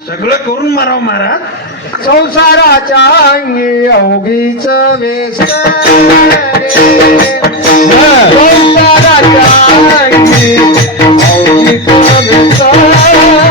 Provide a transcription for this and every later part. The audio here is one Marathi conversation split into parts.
सगळं करून माराव महाराज. संसाराच्या अंगी अवघीच वेस संसाराच्या अंगी अवघीच वेस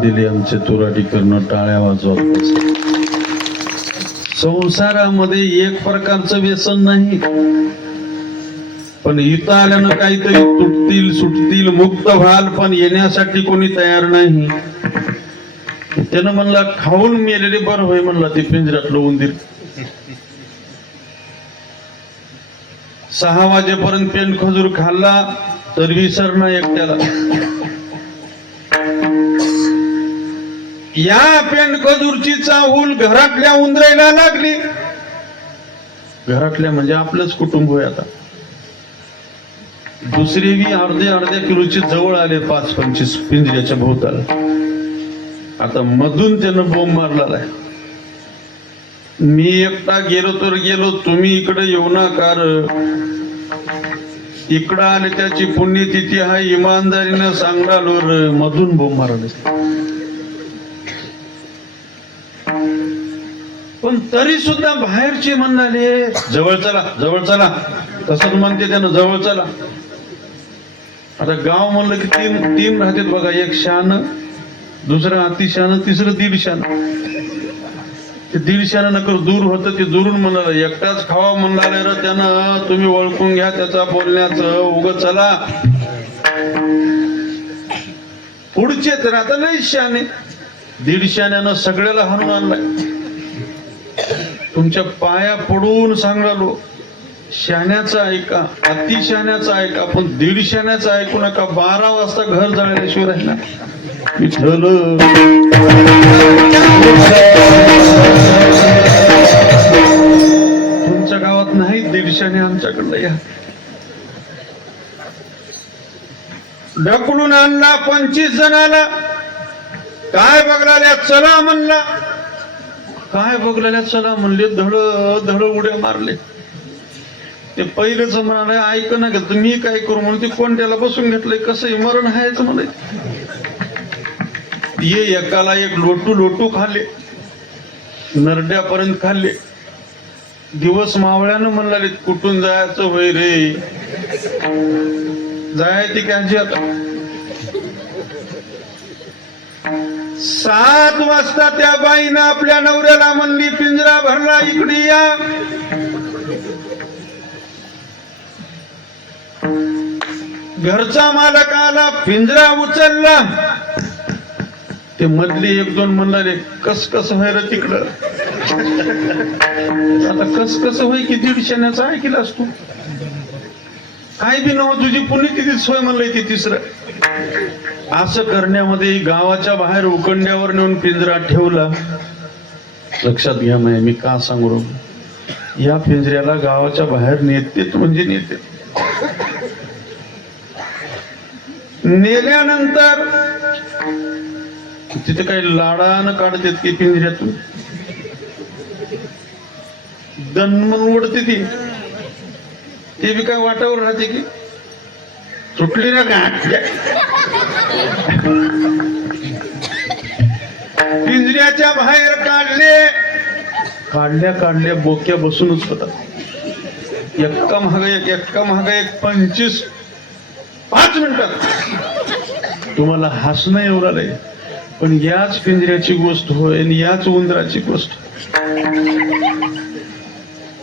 दिले आमचे तुराडी करणं, टाळ्या वाजवत. संसारामध्ये एक प्रकारचं व्यसन नाही, पण इथं आल्यानं काहीतरी तुटतील सुटतील मुक्त व्हाल, पण येण्यासाठी कोणी तयार नाही. त्यानं म्हणला खाऊन मेलेले बरं होय म्हणला ते पिंजऱ्यातलं उंदीर. 6 वाजेपर्यंत पेंड खजूर खाल्ला तर विसरणं एकट्याला. या पेंड खजूरची चाहूल घरातल्या उंदरायला लागली. घरातल्या म्हणजे आपलंच कुटुंब होय. आता दुसरी बी अर्ध्या किलोची जवळ आले 5-25 पिंजऱ्याच्या भोवताला. आता मधून त्यानं बोंब मारला आहे. मी एकटा गेलो तर गेलो, तुम्ही इकडे येऊ नका. इकडं आले त्याची पुण्यतिथी आहे, इमानदारीनं सांगडालो. मधून बोंब मारले. पण तरी सुद्धा बाहेरचे म्हणाले जवळ चला जवळ चला. तसंच म्हणते त्यानं जवळ चला. आता गाव म्हणलं की तीन राहतात बघा. एक शान, दुसरं अतिशान, तिसरं दीडशान. ते दीडशान नकर दूर होतं, ते दुरून म्हणाल. एकटाच खावा म्हणाले र त्यानं. तुम्ही ओळखून घ्या त्याचा बोलण्याचं. उग चला. पुढचे तर आता लई शाने. दीडशान्यानं सगळ्याला हाणून आणलाय. तुमच्या पाया पडून सांगालो, शाण्याचा ऐका, अतिशाण्याचा ऐका, पण दीडशाण्याचा ऐकू नका. 12 वाजता घर जाळल्याशिवाय राहिला. तुमच्या गावात नाही दीडशाने, आमच्याकडलं या. ढकलून आणला 25 जणाला. काय बघलाल्या चला म्हणला. काय बघलेल्या चला म्हणले. धड उड्या मारले. ते पहिलेच म्हणाले ऐक ना का मी काय करू म्हणून ते कोणत्याला बसून घेतलंय. कसं मरण आहेच म्हणे. ये एकाला एक लोटू खाल्ले, नरड्यापर्यंत खाल्ले. दिवस मावळ्यानं म्हणाले कुठून जायचं होय रे. जायची काळजी. आता 7 वाजता त्या बाईनं आपल्या नवऱ्याला म्हणली पिंजरा भरला इकडे या. घरचा मालक आला, पिंजरा उचलला. ते मधले 1-2 म्हणणारे कस व्हायला तिकडं. आता कस होय की 150 ऐकलास तू काय बी नव तुझी पुण्यतिथी सोय म्हणलंय ते तिसरं असं करण्यामध्ये गावाच्या बाहेर उकंड्यावर नेऊन पिंजरा ठेवला. लक्षात घ्या मी का सांगू राहिलो, या पिंजऱ्याला गावाच्या बाहेर नेतेत म्हणजे नेते. नेल्यानंतर तिथे काही लाडानं काढतात की पिंजऱ्यातून दन म्हणून उडते ती, ते बी काय वाटावर राहते की सुटली ना का. पिंजऱ्याच्या बाहेर काढल्या बोक्या बसूनच होता. एक्का महाग एक 5 मिनिटात तुम्हाला हसणं एवढं आलंय. पण याच पिंजऱ्याची गोष्ट होय आणि याच उंदराची गोष्ट.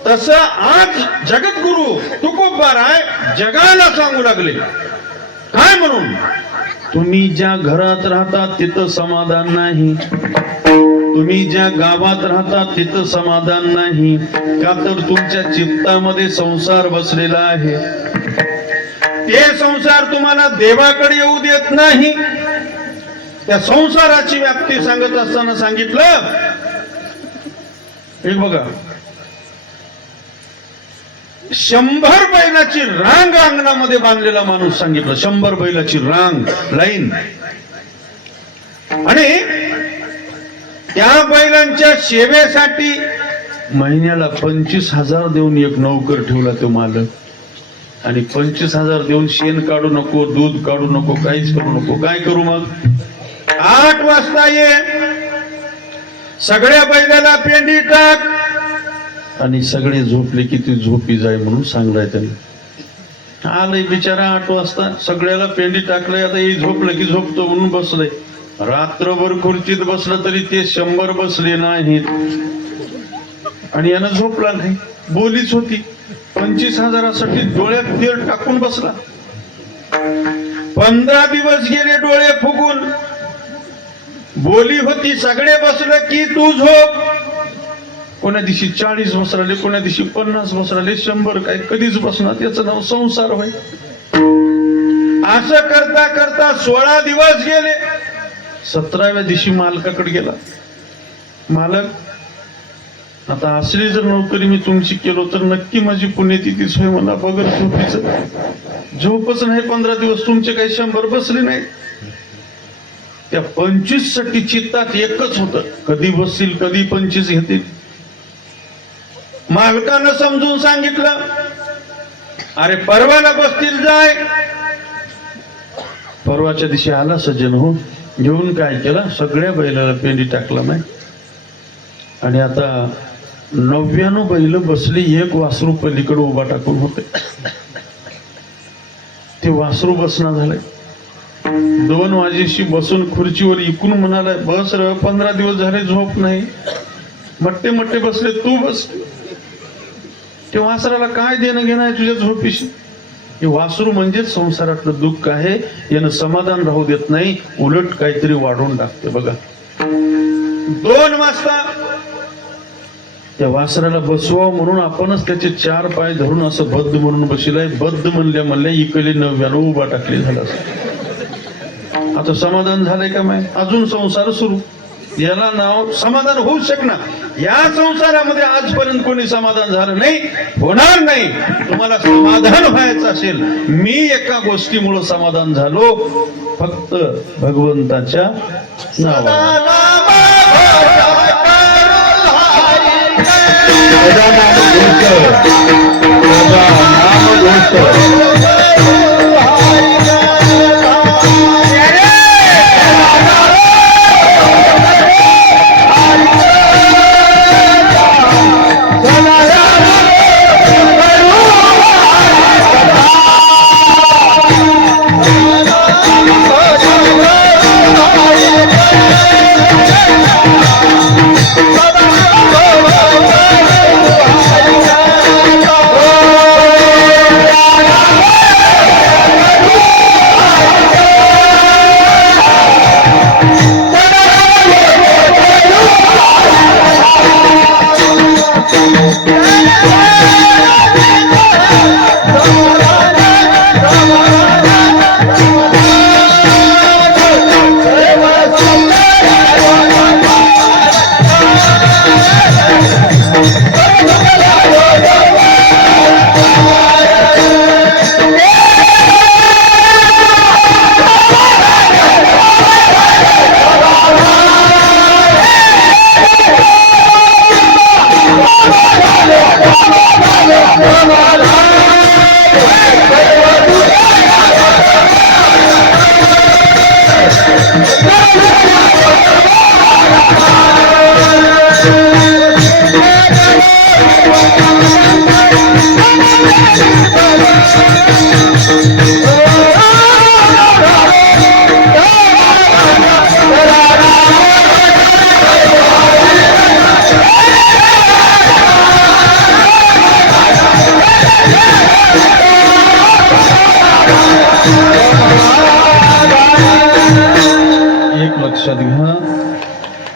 तसं आज जगद्गुरु तुकोबाराय जगाला सांगू लागले काय म्हणून, तुम्ही ज्या घरात राहता तिथं समाधान नाही, तुम्ही ज्या गावात राहता तिथं समाधान नाही, का तर तुमच्या चित्तामध्ये संसार बसलेला आहे. ते संसार तुम्हाला देवाकडे येऊ देत नाही. त्या संसाराची व्याप्ती सांगत असताना सांगितलं, एक बघा 100 बैलाची रांग अंगणामध्ये बांधलेला माणूस सांगितलं. 100 बैलाची रांग लाईन, आणि त्या बैलांच्या सेवेसाठी महिन्याला 25,000 देऊन एक नौकर ठेवला तो मालक. आणि 25,000 देऊन शेण काढू नको, दूध काढू नको, काहीच करू नको. काय करू मग, 8 वाजता ये, सगळ्या बैलाला पेंडी टाक, आणि सगळे झोपले की ती झोपी जाय म्हणून सांगलाय त्यांनी. आलंय बिचारा 8 वाजता, सगळ्याला पेंडी टाकलंय. आता हे झोपलं की झोपतो म्हणून बसलंय. रात्रभर खुर्चीत बसलं तरी ते 100 बसले नाहीत, आणि यानं झोपला नाही. बोलीच होती. 25,000साठी डोळ्यात तेल टाकून बसला. 15 दिवस गेले डोळे फुगून. बोली होती, सगळे बसलं की तू झोप. कोण्या दिवशी 40 बसराले, कोण्या दिवशी 50 बसराले, 100 काय कधीच बसणार. याचं नाव संसार होय. असं करता करता 16 दिवस गेले. 17व्या दिवशी मालकाकडे गेला. मालक, आता असली जर नोकरी मी तुमची केलो तर नक्की माझी पुण्यतिथीच होय. मला बगर झोपच नाही. 15 दिवस तुमचे काही 100 बसले नाही. त्या 25 साठी चित्तात एकच होतं, कधी बसतील, कधी 25 घेतील. मालकानं समजून सांगितलं, अरे परवाला बसतील जाय. परवाच्या दिवशी आला सज्जन हो, घेऊन काय केला, सगळ्या बैलाला पेंडी टाकला नाही. आणि आता 99 बैल बसली, एक वासरू पलीकडे उभा टाकून होते. ते वासरू बसना झालंय. 2 वाजेशी बसून खुर्चीवर इकून म्हणालाय, बस र, 15 दिवस झाले झोप नाही. मट्टे बसले, तू बस. ते वासराला काय देणं घेणं आहे तुझ्या झोपीशी. हे वासरू म्हणजेच संसारातलं दुःख आहे. यानं समाधान राहू देत नाही, उलट काहीतरी वाढवून टाकते. बघा 2 वाजता त्या वासराला बसवावं म्हणून आपणच त्याचे 4 पाय धरून असं बद्ध म्हणून बसलाय. बद्ध म्हणल्या इकडे 99 उभा टाकले झाला. आता समाधान झालंय का माय, अजून संसार सुरू. याला नाव समाधान होऊ शकणार. या संसारामध्ये आजपर्यंत कोणी समाधान झालं नाही, होणार नाही. तुम्हाला समाधान व्हायचं असेल, मी एका गोष्टीमुळे समाधान झालो, फक्त भगवंताच्या नावाने. लक्षात घ्या,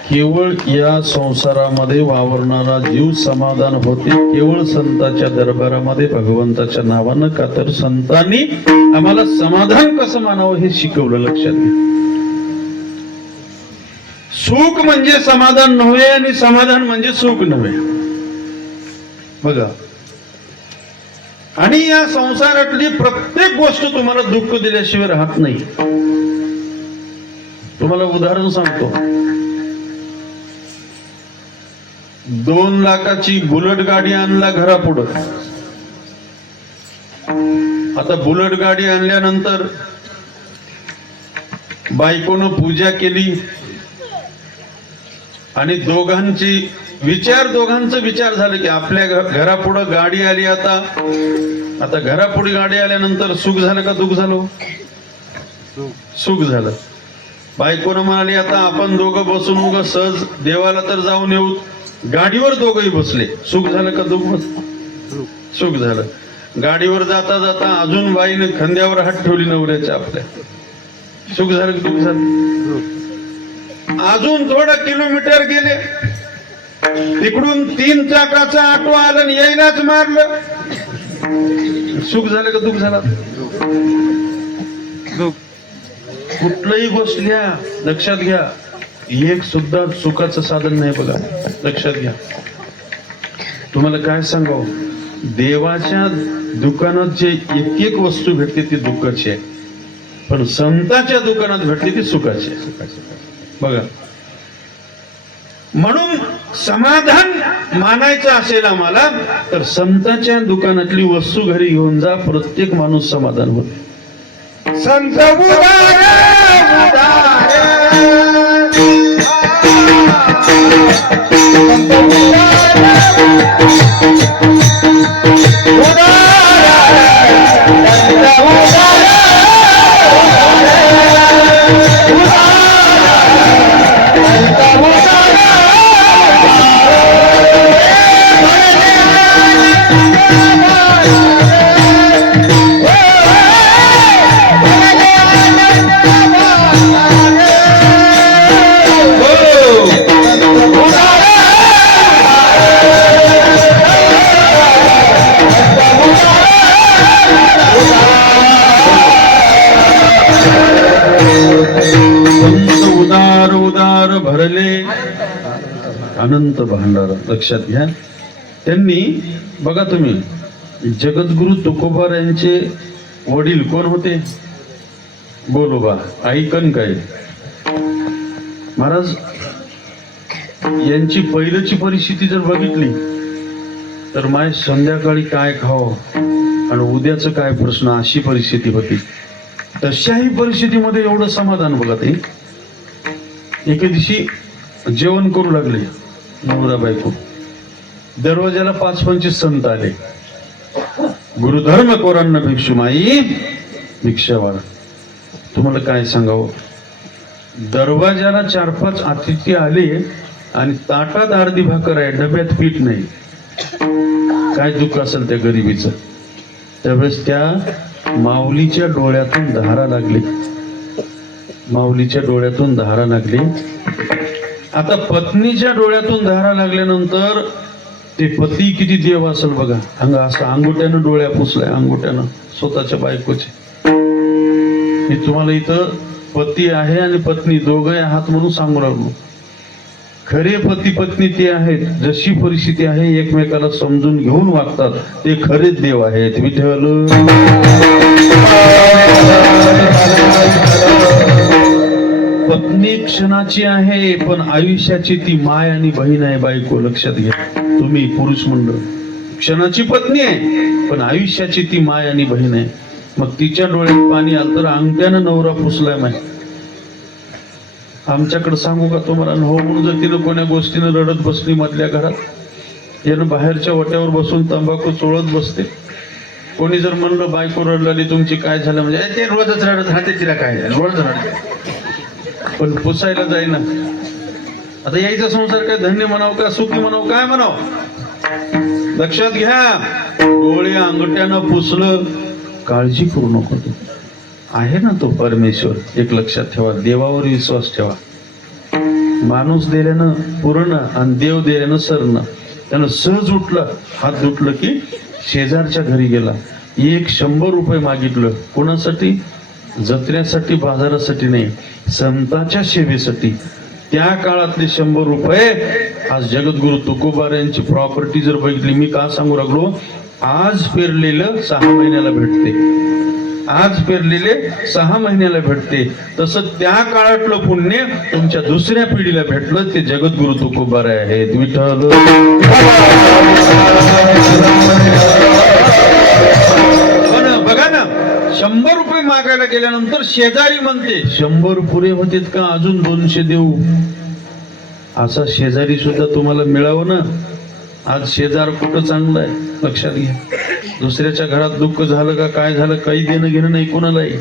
केवळ या संसारामध्ये वावरणारा जीव समाधान होते केवळ संतांच्या दरबारामध्ये भगवंताच्या नावानं. का तर संतांनी आम्हाला समाधान कसं मानावं हे शिकवलं. लक्षात घ्या, सुख म्हणजे समाधान नव्हे आणि समाधान म्हणजे सुख नव्हे. बघा, आणि या संसारातली प्रत्येक गोष्ट तुम्हाला दुःख दिल्याशिवाय राहत नाही. तुम्हाला उदाहरण सांगतो. 2 लाखाची बुलेट गाडी आणला घरापुढं. आता बुलेट गाडी आणल्यानंतर बायकोनं पूजा केली आणि दोघांचं विचार झालं की आपल्या घरापुढं गाडी आली. आता घरापुढे गाडी आल्यानंतर सुख झालं का दुःख झालं? सुख झालं. बायकोनं म्हणाली आता आपण दोघं बसून उगा सहज देवाला तर जाऊन येऊ. गाडीवर दोघंही बसले. सुख झालं का दुःख? सुख झालं. गाडीवर जाता जाता अजून बाईने खांद्यावर हात ठेवली नवऱ्याच्या आपल्या. सुख झालं की दुःख झालं? अजून थोडं किलोमीटर गेले, तिकडून 3 चाकाचा ऑटो आला आणि यायलाच मारलं. सुख झालं का दुःख झालं? कुठलंही गोष्ट घ्या, लक्षात घ्या, एक सुद्धा सुखाचं साधन नाही. बघा, लक्षात घ्या. तुम्हाला काय सांगावं, देवाच्या दुकानात जे एक वस्तू भेटते ती दुःखाची आहे, पण संतांच्या दुकानात भेटते ती सुखाची आहे. बघा, म्हणून समाधान मानायचं असेल आम्हाला तर संतांच्या दुकानातली वस्तू घरी घेऊन जा. प्रत्येक माणूस समाधान होते. संत उदार उदार भरले अनंत भांडार. लक्षात घ्या, त्यांनी बघा तुम्ही, जगद्गुरु तुकोबा यांचे वडील कोण होते? गोलोबा. ऐकन काय महाराज यांची पहिल्याची परिस्थिती जर बघितली तर माय संध्याकाळी काय खावं आणि उद्याचं काय प्रश्न, अशी परिस्थिती होती. तशाही परिस्थितीमध्ये एवढं समाधान. बघा, ते एके दिवशी जेवण करू लागले नवरा बायको. दरवाजाला 5-25 संत आले. गुरुधर्म कोरांना भिक्षुमाई भिक्षावाळा. तुम्हाला काय सांगावं, दरवाजाला 4-5 अतिथी आले आणि ताटात अर्धी भाकर आहे, डब्यात पीठ नाही. काय दुःख असेल त्या गरिबीचं. त्यावेळेस त्या माऊलीच्या डोळ्यातून धारा लागली. माऊलीच्या डोळ्यातून धारा लागली. आता पत्नीच्या डोळ्यातून धारा लागल्यानंतर ते पती किती देव असेल बघा. असं अंगुठ्यानं डोळ्या पुसलाय, अंगुठ्यानं स्वतःच्या बायकोचे. मी तुम्हाला इथं पती आहे आणि पत्नी दोघं आहात म्हणून सांगू लागलो. खरे पती पत्नी ते आहेत, जशी परिस्थिती आहे एकमेकाला समजून घेऊन वागतात, ते खरेच देव आहेत. विठ्ठल पत्नी क्षणाची आहे पण आयुष्याची ती माय आणि बहीण आहे बायको. लक्षात घ्या तुम्ही पुरुष मंडळ, क्षणाची पत्नी आहे पण आयुष्याची ती माय आणि बहीण आहे. मग तिच्या डोळ्यात पाणी आलं तर अंगठ्यानं नवरा पुसलाय माय. आमच्याकडे सांगू का तुम्हाला, हो म्हणून जर तिनं कोण्या गोष्टीनं रडत बसली मधल्या घरात, यानं बाहेरच्या वट्यावर बसून तंबाखू चोळत बसते. कोणी जर म्हणलं बायको रडली तुमची काय झालं, म्हणजे ते रोजच रडत राहते, तिला काय झालं रोज रडते, पण पुसायला जाईना. आता यायचा संसार काय धन्य म्हणावं का सुखी म्हणावं, काय म्हणावं? लक्षात घ्या, डोळे अंगठ्यानं पुसलं, काळजी करू नको. तू आहे ना तो परमेश्वर. एक लक्षात ठेवा, देवावर विश्वास ठेवा. माणूस दिल्यानं पुरणं आणि देव दिल्यानं सरणं. त्यानं सहज उठलं, हात धुतलं की शेजारच्या घरी गेला. 100 रुपये मागितलं. कोणासाठी? जत्रेसाठी, बाजारासाठी नाही, संतांच्या सेवेसाठी. त्या काळातले 100 रुपये आज जगद्गुरु तुकोबार यांची प्रॉपर्टी जर बघितली, मी का सांगू लागलो, आज पेरलेलं 6 महिन्याला भेटते. आज पेरलेले 6 महिन्याला भेटते. तसं त्या काळातलं पुण्य तुमच्या दुसऱ्या पिढीला भेटलं. ते जगद्गुरु तुकोबार आहेत. विठ्ठल पण बघा ना, 100 रुपये मागायला गेल्यानंतर शेजारी म्हणते 100 पुरे होतेत का, अजून 200 देऊ. असा शेजारी सुद्धा तुम्हाला मिळावं ना. आज शेजार कुठं चांगलं आहे लक्षात घ्या. दुसऱ्याच्या घरात दुःख झालं का काय झालं काही देणं घेणं नाही कोणालाही.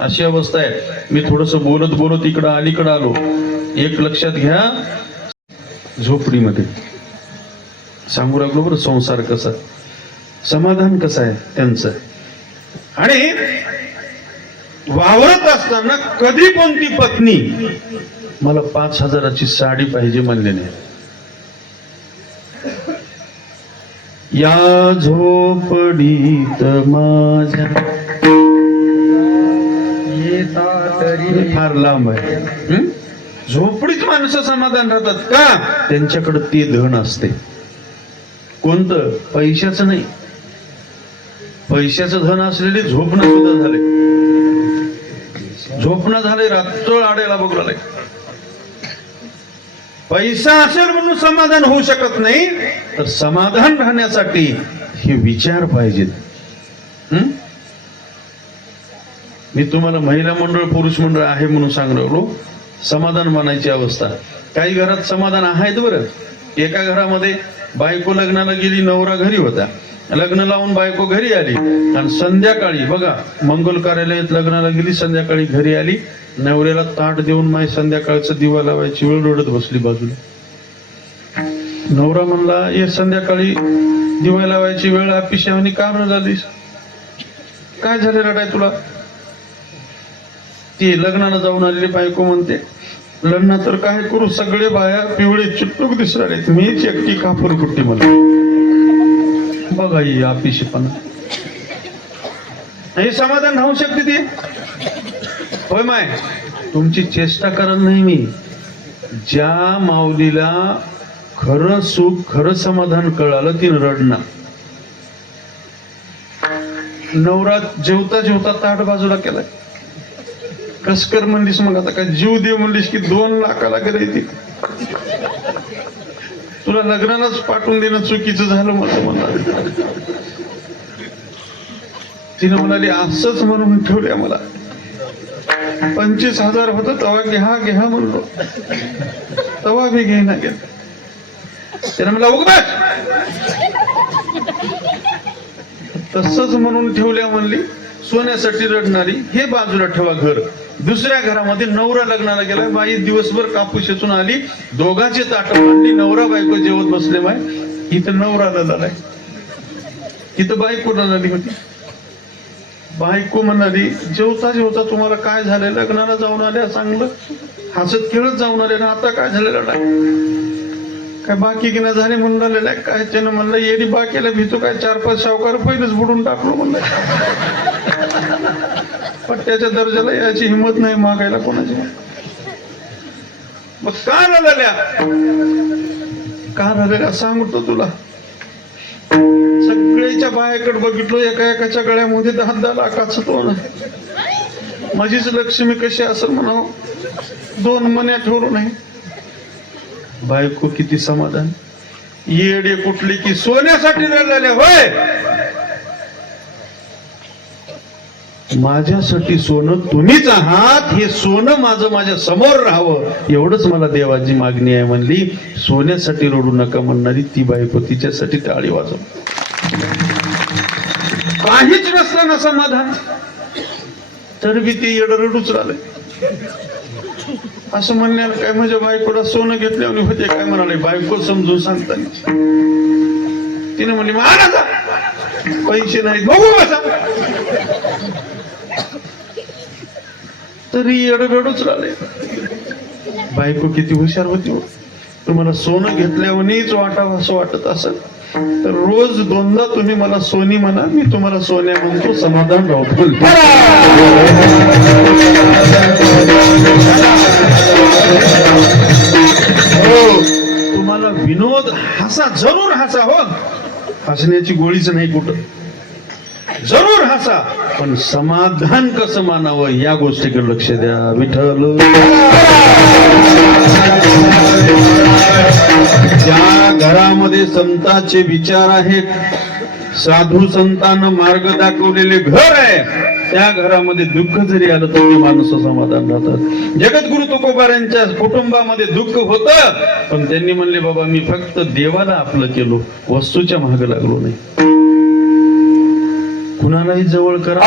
अशी अवस्था आहे. मी थोडस बोलत बोलत इकडं अलीकडं आलो. एक लक्षात घ्या, झोपडीमध्ये सांगू लागलो बरं, संसार कसा, समाधान कसं आहे त्यांचं. आणि वावरत असताना कधी कोणती पत्नी मला 5,000ची साडी पाहिजे म्हणले नाही. या झोपडीत माझ्या, फार लांब आहे. झोपडीत माणसं समाधान राहतात का? त्यांच्याकडे ते धन असते. कोणतं? पैशाचं नाही. पैशाचं धन असलेले झोपणं सुद्धा झाले. झोपणं झाले, रात्र आडेला बघू लागले. पैसा असेल म्हणून समाधान होऊ शकत नाही. तर समाधान राहण्यासाठी हे विचार पाहिजेत. मी तुम्हाला महिला मंडळ पुरुष मंडळ आहे म्हणून सांगलो. समाधान मानायची अवस्था. काही घरात समाधान आहेत बरं. एका घरामध्ये बायको लग्नाला गेली, नवरा घरी होता. लग्न लावून बायको घरी आली आणि संध्याकाळी बघा, मंगल कार्यालयात लग्नाला गेली, संध्याकाळी घरी आली. नवऱ्याला ताट देऊन माय संध्याकाळचा दिवा लावायची वेळ रडत बसली बाजूला. नवरा म्हणला, ये संध्याकाळी दिवा लावायची वेळ अपिशावानी का झालीस, काय झाले रडाय तुला? ती लग्नाला जाऊन आलेली बायको म्हणते, लग्न तर काय करू, सगळे बाया पिवळे चिट्टूक दिसणारे, मीच एकटी कापूर कुट्टी मला. बघा ही अपिशपणा. हे समाधान राहू शकते ती? होय माय, तुमची चेष्टा करत नाही मी. ज्या माऊलीला खरं सुख खरं समाधान कळालं ती रडणार. नवरा जेवता जेवता ताट बाजूला केलाय. कसकर म्हणलीस मग आता काय जीव देव म्हणलीस की 2 लाखाला गेली. तुला लग्नालाच पाठवून देणं चुकीचं झालं माझं म्हणणार. तिने म्हणाली असंच म्हणून ठेवल्या मला. 25,000 होतं तवा घ्या म्हणलो, तवा बी घेईना गेला. त्याने मला उगबास तसंच म्हणून ठेवल्या म्हणली. सोन्यासाठी रडणारी. हे बाजूला ठेवा घर. दुसऱ्या घरामध्ये नवरा लग्नाला गेला. बाई दिवसभर कापूस येचून आली, दोघांची ताट मांडली, नवरा बायको जेवत बसले. बाय इथं नवरा झालाय, इथं बायको झाली होती. बायको म्हणाली, जेवता जेवता तुम्हाला काय झालं, लग्नाला जाऊन आल्या चांगलं हसत खेळत जाऊन आले ना, आता काय झालेलं नाही काय, बाकी की ना झाले म्हणून आलेलं आहे काय. त्यानं म्हणलं, येडी बाकीला भीतो काय, 4-5 शावकार पहिलेच बुडून टाकलो म्हणलं. पण त्याच्या दर्जाला याची हिंमत नाही मागायला कोणाची. मग का झालेल्या सांगतो तुला. सगळ्याच्या बायाकडे बघितलो, एका एकाच्या गळ्यामध्ये 10-10 लाखाचं तोंड. माझीच लक्ष्मी कशी असेल म्हणावं, 2 मन्या ठेवलो नाही. बायको किती समाधान. येडे कुठली की सोन्यासाठी रडलेल्या. होय, माझ्यासाठी सोनं तुम्हीच आहात. हे सोनं माझं माझ्या समोर राहावं एवढंच मला देवाची मागणी आहे म्हणली. सोन्यासाठी रडू नका म्हणणारी ती बायको तिच्यासाठी टाळी वाजव. काहीच नसताना समाधान, तर बी ते येड रडूच राहिले. असं म्हणण्याला काय, माझ्या बायकोला सोनं घेतल्याने होते काय म्हणाले. बायको समजून सांगताना तिने म्हणली, महाराजा पैसे नाहीत बघू बसा. तरी रडूच राहिले. बायको किती हुशार होती हो. तुम्हाला सोनं घेतल्यावरच वाटावं असं वाटत असेल तर रोज दोनदा तुम्ही मला सोनी म्हणा, मी तुम्हाला सोन्या म्हणतो, समाधान राहतो. हो, तुम्हाला विनोद हसा, जरूर हसा. हो, हसण्याची गोळीच नाही कुठं, जरूर हसा, पण समाधान कसं मानावं या गोष्टीकडे लक्ष द्या. विठ्ठल, ज्या घरामध्ये संतांचे विचार आहेत, साधू संतांना मार्ग दाखवलेले घर आहे, त्या घरामध्ये दुःख जरी आलं तर ते माणूस समाधान राहतात. जगद्गुरु तुकोबारांच्या कुटुंबामध्ये दुःख होतं, पण त्यांनी म्हणले बाबा मी फक्त देवाला आपलं केलो, वस्तूच्या मागे लागलो नाही. कुणालाही जवळ करा,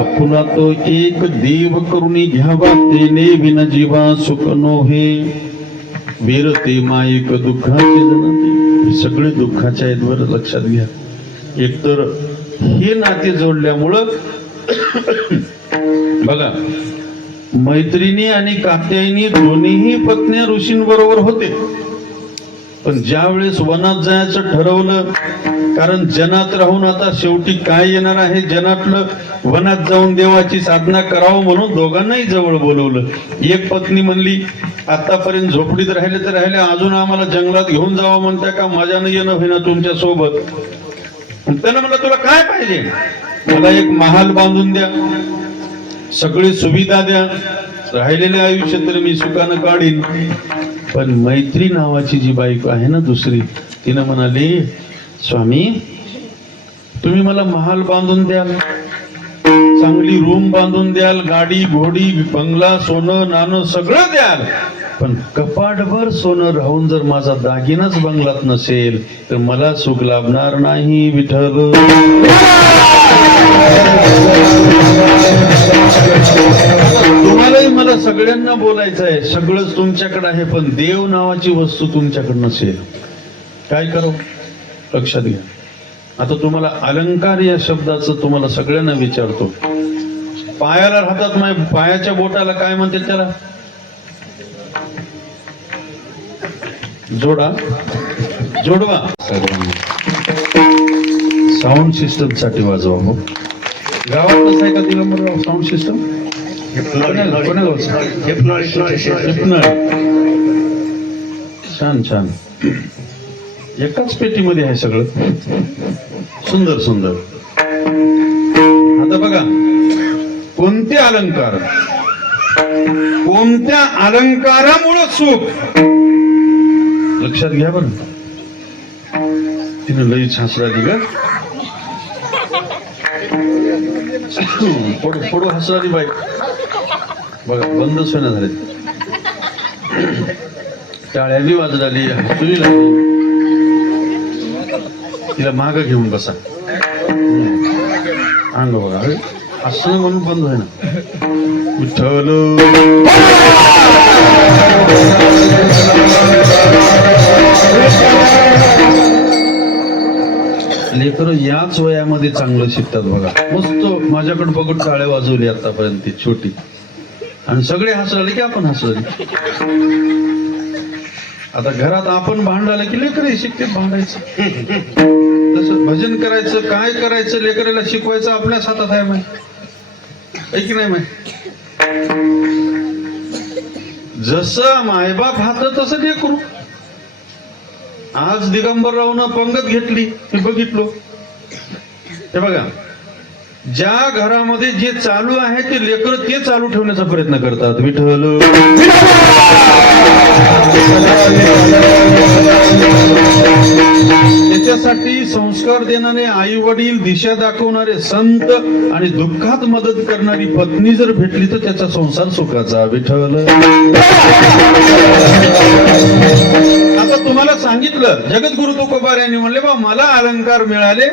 आपुला तो एक देव करुणी घ्यावा, तेने विना जीवा सुख नोहे. वीरते मायक दुःखाचे जनते. हे सगळे दुःखाचे आहेत बरं, लक्षात घ्या. एकतर हे नाते जोडल्यामुळं बघा, मैत्रिणी आणि कात्यायनी दोन्हीही पत्न्या ऋषींबरोबर होते, पण ज्या वेळेस वनात जायचं ठरवलं, कारण जनात राहून आता शेवटी काय येणार आहे, जनातलं वनात जाऊन देवाची साधना करावं म्हणून दोघांनाही जवळ बोलवलं. एक पत्नी म्हणली आतापर्यंत झोपडीत राहिले तर राहिले, अजून आम्हाला जंगलात घेऊन जावं म्हणताय का, माझ्यानं येणं होईना तुमच्या सोबत. त्यानं मला तुला काय पाहिजे, मला एक महाल बांधून द्या, सगळी सुविधा द्या, राहिलेले आयुष्य तर मी सुखानं काढीन. पण मैत्री नावाची जी बायको आहे ना दुसरी, तिनं म्हणाली स्वामी तुम्ही मला महाल बांधून द्याल, चांगली रूम बांधून द्याल, गाडी घोडी बंगला सोनं नाणं सगळं द्याल, पण कपाटभर सोनं राहून जर माझा दागिनाच बंगलात नसेल तर मला सुख लाभणार नाही. विठ्ठल, तुम्हालाही मला सगळ्यांना बोलायचं आहे, सगळंच तुमच्याकडे आहे, पण देव नावाची वस्तू तुमच्याकडे नसेल, काय करू? लक्षात घ्या. आता तुम्हाला अलंकार या शब्दाचं तुम्हाला सगळ्यांना विचारतो. पायाला राहतात, माझ्या पायाच्या बोटाला काय म्हणतात त्याला? जोडा, जोडवा. साऊंड सिस्टम साठी वाजवा. हो, गावातच आहे का दिगंबरराव साऊंड सिस्टम? छान छान, एकाच पेटीमध्ये आहे सगळं, सुंदर सुंदर. आता बघा, कोणते अलंकार, कोणत्या अलंकारामुळे सुख, लक्षात घ्या बरं. तिने लईच हसराली ग, फोडू हसराली बाई बघा, बंदच होईना झाले. टाळ्या बी वाजराली, हसुही लागली. तिला माग घेऊन बसा, अंग बघा, असं म्हणून बंद होईना. विठ्ठल, लेकर या याच वयामध्ये चांगलं शिकतात बघा. मस्त माझ्याकडे बघून टाळ्या वाजवली आतापर्यंत ती छोटी, आणि सगळे हसले की आपण हसले. आता घरात आपण भांडायला की लेकरही शिकते भांडायचं. तसं भजन करायचं, काय करायचं, लेकराला शिकवायचं आपल्याच हातात आहे माहिती की नाही माहिती. जसं मायबाप हात तसं लेकरू. आज दिगंबररावनं पंगत घेतली, मी बघितलो. हे बघा, ज्या घरामध्ये जे चालू आहे ते लेकर ते चालू ठेवण्याचा प्रयत्न करतात. विठ्ठल त्याच्यासाठी संस्कार देणारे आई वडील, दिशा दाखवणारे संत आणि दुःखात मदत करणारी पत्नी जर भेटली तर त्याचा संसार सुखाचा. विठ्ठल आता तुम्हाला सांगितलं, जगद्गुरु तुकोबार यांनी म्हणले बा मला अलंकार मिळाले,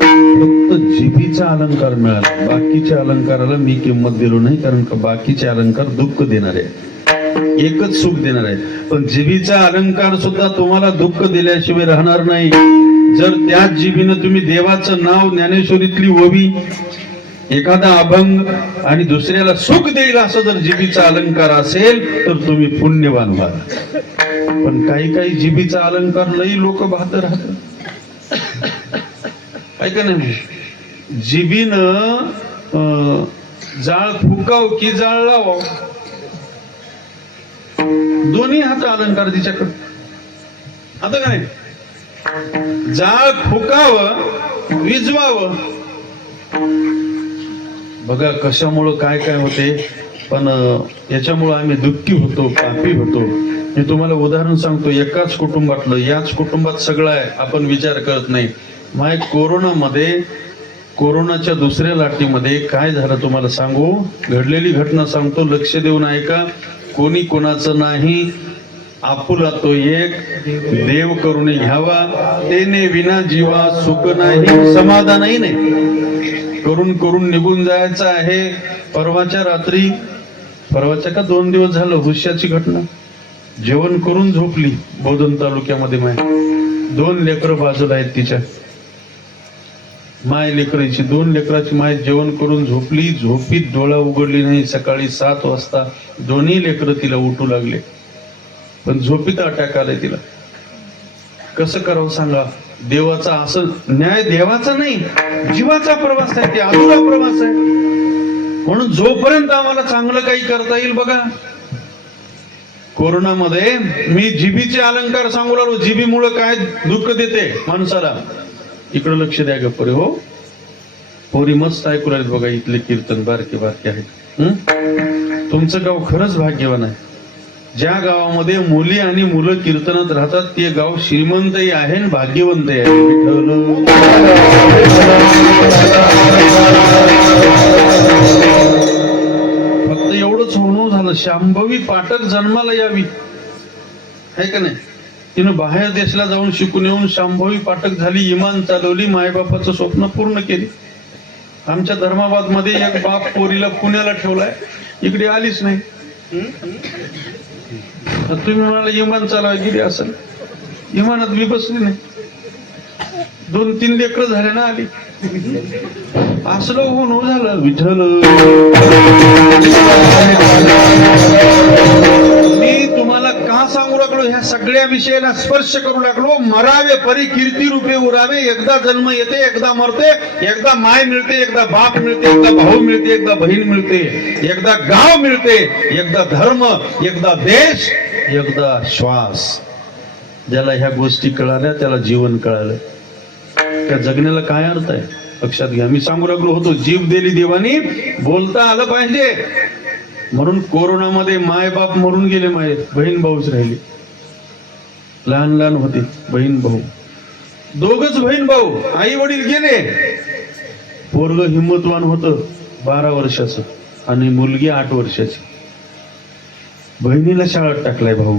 फक्त जिभीचा अलंकार मिळाला, बाकीच्या अलंकाराला मी किंमत दिलो नाही, कारण का बाकीचे अलंकार दुःख देणारे, एकच सुख देणार आहे. पण जिभीचा अलंकार सुद्धा तुम्हाला दुःख दिल्याशिवाय राहणार नाही. जर त्याच जिभीनं तुम्ही देवाचं नाव, ज्ञानेश्वरीतली ओवी, एखादा अभंग आणि दुसऱ्याला सुख देईल असं जर जिभीचा अलंकार असेल तर तुम्ही पुण्यवान व्हाल. पण काही जिभीचा अलंकार लई लोक बहादर राहतात. ऐका नाही, जिभीनं जाळ फुकाव की जाळ लावाव, दोन्ही हात अलंकार तिच्याकडे. आता काय, जाळ फुकावं विजवावं. बघा कशामुळं काय काय होते. पण याच्यामुळं आम्ही दुःखी होतो, पापी होतो. मी तुम्हाला उदाहरण सांगतो. एकाच कुटुंबातलं, याच कुटुंबात सगळं आहे, आपण विचार करत नाही. माय कोरोनाच्या दुसऱ्या लाटेमध्ये काय झालं तुम्हाला सांगू. घडलेली घटना सांगतो, लक्ष देऊन ऐका. कोणी कोणाचं नाही, आपुला तो एक, देव करून घ्यावा, तेने विना जीवा सुख नाही, समाधानही नाही. करून करून निघून जायचं आहे. परवाच्या का 2 दिवस झालं हुश्याची घटना. जेवण करून झोपली बोधन तालुक्यामध्ये. माय 2 लेकरं बाजूला आहेत तिच्या, माय लेकराची 2 लेकराची माय जेवण करून झोपली. झोपीत डोळा उघडली नाही. सकाळी 7 वाजता दोन्ही लेकरं तिला उठू लागले, पण झोपीत अटॅक आलाय तिला. कसं करावं सांगा. देवाचा असं न्याय, देवाचा नाही, जीवाचा प्रवास आहे, ते अधुरा प्रवास आहे. म्हणून जोपर्यंत आम्हाला चांगलं काही करता येईल बघा. कोरोनामध्ये मी जिभीचे अलंकार सांगू लागलो. जिभीमुळे काय दुःख देते माणसाला. इकडे लक्ष द्या ग पोरी. हो, पोरी मस्त ऐकू राहिलेत बघा इथले कीर्तन, बारके बारके आहेत. तुमचं गाव खरंच भाग्यवान आहे. ज्या गावामध्ये मुली आणि मुलं कीर्तनात राहतात ते गाव श्रीमंतही आहे आणि भाग्यवंतही आहे. फक्त एवढंच होणं झालं, शांभवी पाठक जन्माला यावी, आहे का नाही. तिनं बाहेर देशाला जाऊन शिकून येऊन शांभवी पाठक झाली, इमान चालवली, मायबापाचं स्वप्न पूर्ण केली. आमच्या धर्माबाद मध्ये एक बाप पोरीला पुण्याला ठेवलाय, इकडे आलीच नाही. तुम्ही म्हणाला इमान चालवाय गेली असेल, इमानात मी बसली नाही. 2-3 लेकरं झाले ना आली. असलं होऊन झालं. विठ्ठल मी तुम्हाला का सांगू लागलो, ह्या सगळ्या विषयाला स्पर्श करू लागलो. मरावे परी कीर्ती रूपे उरावे. एकदा जन्म येते, एकदा मरते. एकदा माय मिळते, एकदा बाप मिळते, एकदा भाऊ मिळते, एकदा बहीण मिळते, एकदा गाव मिळते, एकदा धर्म, एकदा देश, एकदा श्वास. ज्याला ह्या गोष्टी कळाल्या त्याला जीवन कळालं. त्या जगण्याला काय अर्थ आहे लक्षात घ्या. मी सांगू लागलो होतो, जीव दिली देवानी, बोलता आलं पाहिजे. म्हणून कोरोनामध्ये माय बाप मरून गेले, माय बहीण भाऊच राहिली. लहान लहान होते बहीण भाऊ, 2च बहीण भाऊ. आई वडील गेले. पोरग हिंमतवान होतं 12 वर्षाचं आणि मुलगी 8 वर्षाची. बहिणीला शाळेत टाकलाय भाऊ,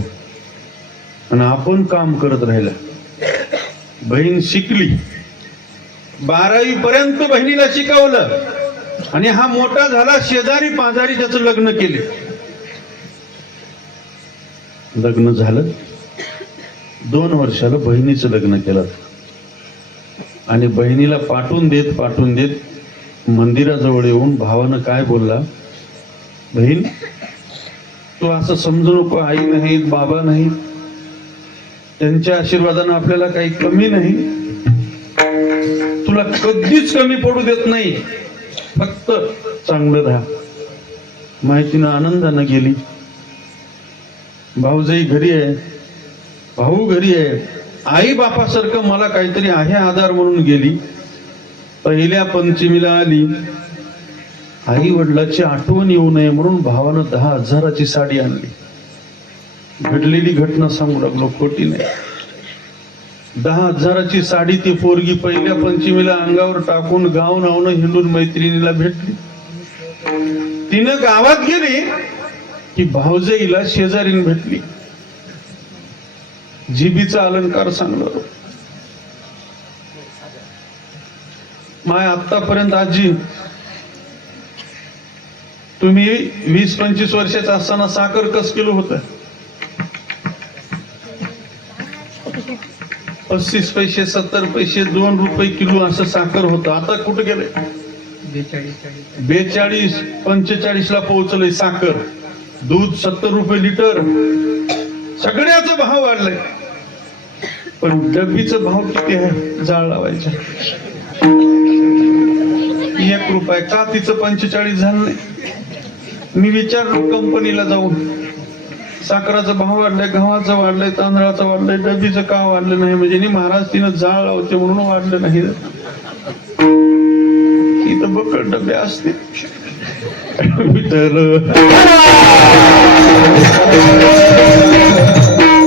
आणि आपण काम करत राहिला. बहीण शिकली, 12वी पर्यंत बहिणीला शिकवलं, आणि हा मोठा झाला. शेजारी पाजारी त्याचं लग्न केले. लग्न झालं, 2 वर्षाला बहिणीचं लग्न केलं. आणि बहिणीला पाठवून देत मंदिराजवळ येऊन भावानं काय बोलला, बहीण तू असं समजू नको, आई नाहीत बाबा नाहीत, त्यांच्या आशीर्वादानं आपल्याला काही कमी नाही, तुला कधीच कमी पडू देत नाही, फक्त चांगलं राहा. माहितीनं आनंदानं गेली. भाऊजाई घरी आहे, भाऊ घरी आहे, आई बापासारखं मला काहीतरी आहे आधार म्हणून गेली. पहिल्या पंचमीला आली. आई वडिलाची आठवण येऊ नये म्हणून भावानं 10,000ची साडी आणली. घडलेली घटना सांगू लागलो, खोटी नाही. 10,000ची साडी ती पोरगी पहिल्या पंचमीला अंगावर टाकून गाव नावनं हिंडून मैत्रिणीला भेटली. तिनं गावात गेली की भाऊजाईला शेजारीन भेटली. जिबीचा अलंकार सांगणार. माय आतापर्यंत आजी तुम्ही 20-25 वर्षाचा असताना साखर कस किलो होत? 35 पैसे 70 पैसे 2 रुपये किलो असं साखर होतं. आता कुठे गेले? 42-45 ला पोहोचलंय साखर. दूध 70 रुपये लिटर. सगळ्याचा भाव वाढलाय. पण डबीचा भाव किती आहे? जाळ लावायचा 1 रुपये का तिचं 45 झालं नाही? मी विचारलो कंपनीला जाऊन, साखराचा भाव वाढलाय, गव्हाचा वाढलाय, तांदळाचा वाढलाय, डबीचं का वाढलं नाही? म्हणजे महाराज तिनं जाळ लावते म्हणून वाढलं नाही. इथं बकड डबे असते.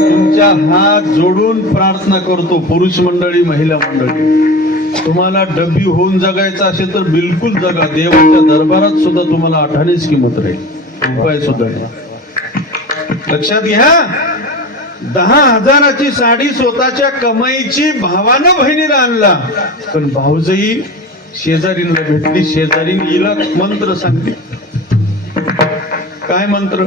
तुमच्या हात जोडून प्रार्थना करतो, पुरुष मंडळी महिला मंडळी, तुम्हाला डबी होऊन जगायचं असेल तर बिलकुल जगा. देवाच्या दरबारात सुद्धा तुम्हाला आठानेच किंमत राहील, उपाय सुद्धा नाही. लक्षात घ्या, 10,000ची साडी स्वतःच्या कमाईची भावानं बहिणीला आणला. पण भाऊजाई शेजारीला भेटली. शेजारीन हिला मंत्र सांगते. काय मंत्र?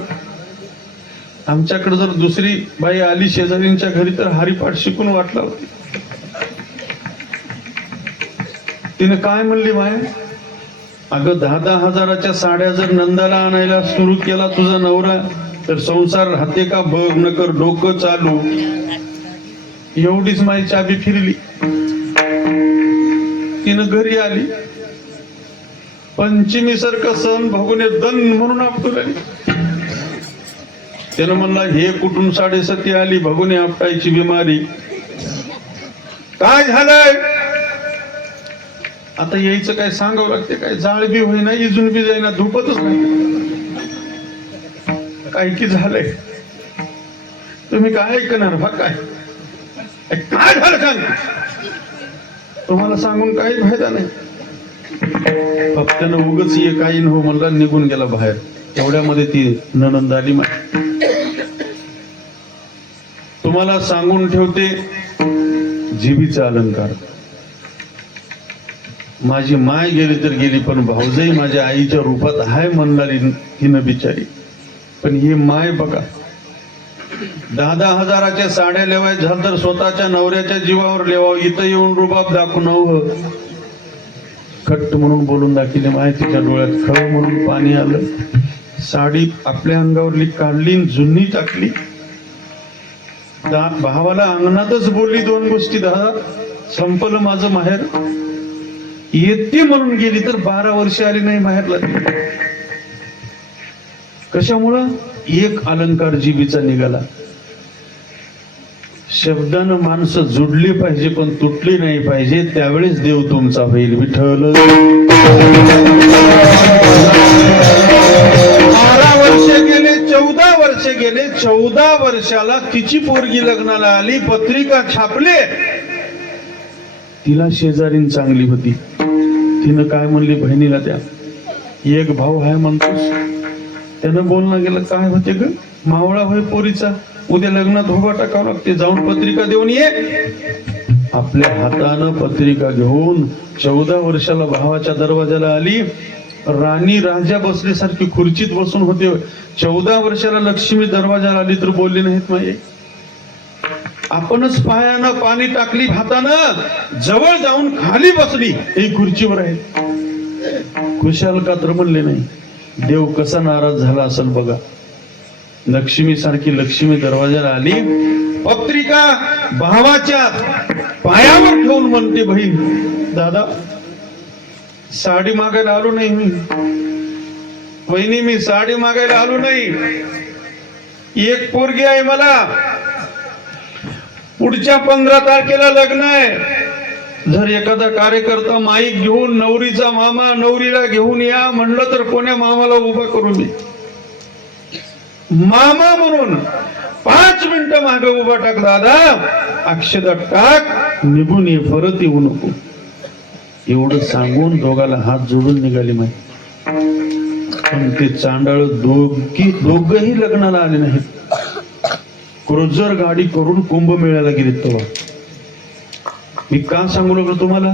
आमच्याकडे जर दुसरी बाई आली शेजारींच्या घरी तर हरिपाठ शिकून वाटला होती. तिने काय म्हणली बाय, अगं 10,000च्या साड्या जर नंदाला आणायला सुरू केला तुझा नवरा तर संसार राहते का बघ, नकर डोकं चालू. एवढीच माझी चाबी फिरली. तिनं घरी आली. पंचमी सारखा सण भगुने दन म्हणून आपटू लागली. त्यानं म्हणला, हे कुठून 7:30 आली भगुने आपटायची बिमारी, काय झालंय? आता यायचं काय सांगावं लागते? काय जाळ बी होईना, इजून बी जाईना, धुपतच नाही. काय की झालंय? तुम्ही काय ऐकणार बा? काय काय झालं सांग? तुम्हाला सांगून काही फायदा नाही. फक्त उगच ये काही न हो म्हणला, निघून गेला बाहेर. एवढ्यामध्ये ती नणंद आली. तुम्हाला सांगून ठेवते, जिबीचा अलंकार. माझी माय गेली तर गेली, पण भाऊजाई माझ्या आईच्या रूपात हाय म्हणणारी हिनं बिचारी. पण ही माय बघा, 10,000च्या साड्या लेवाय झालं तर स्वतःच्या नवऱ्याच्या जीवावर लेवावं. इथं येऊन रुबाब दाखवून खट्ट म्हणून बोलून दाखवले. माय तिच्या डोळ्यात खळ म्हणून पाणी आलं. साडी आपल्या अंगावरली काढली, जुनी टाकली. भावाला अंगणातच बोलली 2 गोष्टी. 10 संपलं माझं माहेर. येते म्हणून गेली तर 12 वर्ष आली नाही माहेरला. कशामुळं? एक अलंकार जिबीचा निघाला. शब्दानं माणसं जुडली पाहिजे पण तुटली नाही पाहिजे. त्यावेळेस देव तुमचा होईल. विठ्ठल. 12 वर्ष गेले, 14 वर्ष गेले. 14 वर्षाला तिची पोरगी लग्नाला आली. पत्रिका छापले. तिला शेजारीन चांगली होती. तिनं काय म्हणली बहिणीला, त्या एक भाऊ आहे म्हणतोस. त्यानं बोलणं गेलं, काय होते ग? मावळा होय पोरीचा, उद्या लग्नात उभा टाकावं लागते, जाऊन पत्रिका देऊन ये. आपल्या हातानं पत्रिका घेऊन 14 वर्षाला भावाच्या दरवाजाला आली. राणी राजा बसल्यासारखी खुर्चीत बसून होते. 14 वर्षाला लक्ष्मी दरवाजाला आली तर बोलली नाहीत माये. आपणच पायानं पाणी टाकली हातानं, जवळ जाऊन खाली बसली, एक खुर्चीवर आहे. खुशाल का तर म्हणले नाही. देव कसा नाराज झाला असेल बघा. लक्ष्मी सारखी लक्ष्मी दरवाजाला आली, पत्रिका भावाच्या पायावर ठेवून म्हणते, बहीण दादा साडी मागायला आलो नाही मी. वहिनी मी साडी मागायला आलो नाही. एक पोरगी आहे मला, पुढच्या 15 तारखेला लग्न आहे. जर एखादा कार्यकर्ता माईक घेऊन नवरीचा मामा नवरीला घेऊन या म्हणलं तर कोण्या मामाला उभा करू मी. मामा म्हणून 5 मिनिटं मागे उभा टाक दादा, अक्षदा टाक, निघून ये, परत येऊ नको. एवढं सांगून दोघाला हात जोडून निघाली माई. पण ते चांडाळ दोघही लग्नाला आले नाहीत. क्रुझर गाडी करून कुंभमेळ्याला गेले. तेव्हा मी का सांगू लागलो तुम्हाला,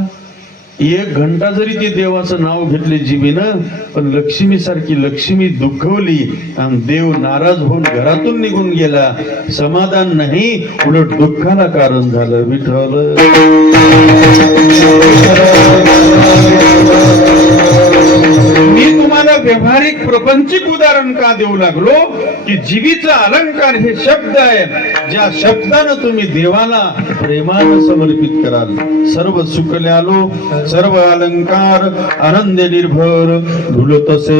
1 घंटा जरी ते देवाचं नाव घेतले जिभेनं, पण लक्ष्मी सारखी लक्ष्मी दुखवली आणि देव नाराज होऊन घरातून निघून गेला. समाधान नाही, उलट दुःखाला कारण झालं. विठ्ठल मी तुम्हाला व्यावहारिक प्रपंचिक उदाहरण का देऊ लागलो की जीवीचा अलंकार हे शब्द आहे. ज्या शब्दानं तुम्ही देवाला प्रेमानं समर्पित कराल, सर्व सुखल्यालो सर्व अलंकार आनंदे निर्भर ढुलतसे.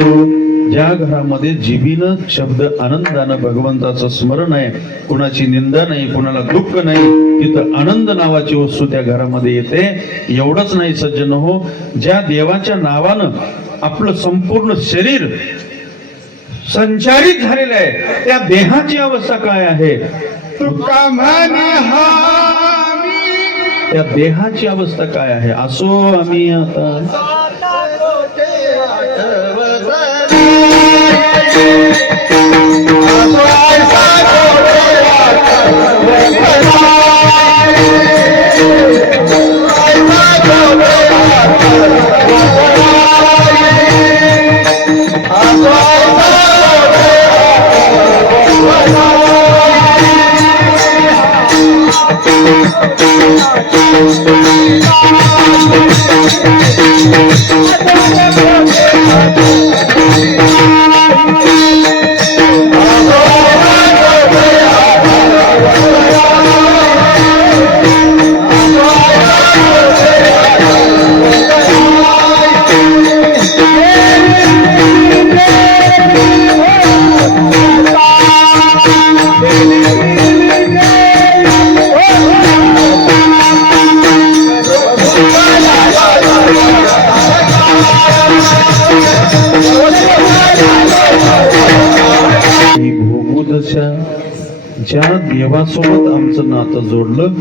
ज्या घरामध्ये जिभीनं शब्द आनंदानं भगवंताचं स्मरण आहे, कुणाची निंदा नाही, कुणाला दुःख नाही, तिथं आनंद नावाची वस्तू त्या घरामध्ये येते. एवढंच नाही सज्जन हो, ज्या देवाच्या नावानं आपलं संपूर्ण शरीर संचारित झालेलं आहे, त्या देहाची अवस्था काय आहे? तुका म्हणे त्या देहाची अवस्था काय आहे? असो आम्ही आता ज्या देवासोबत आमचं नातं जोडलं,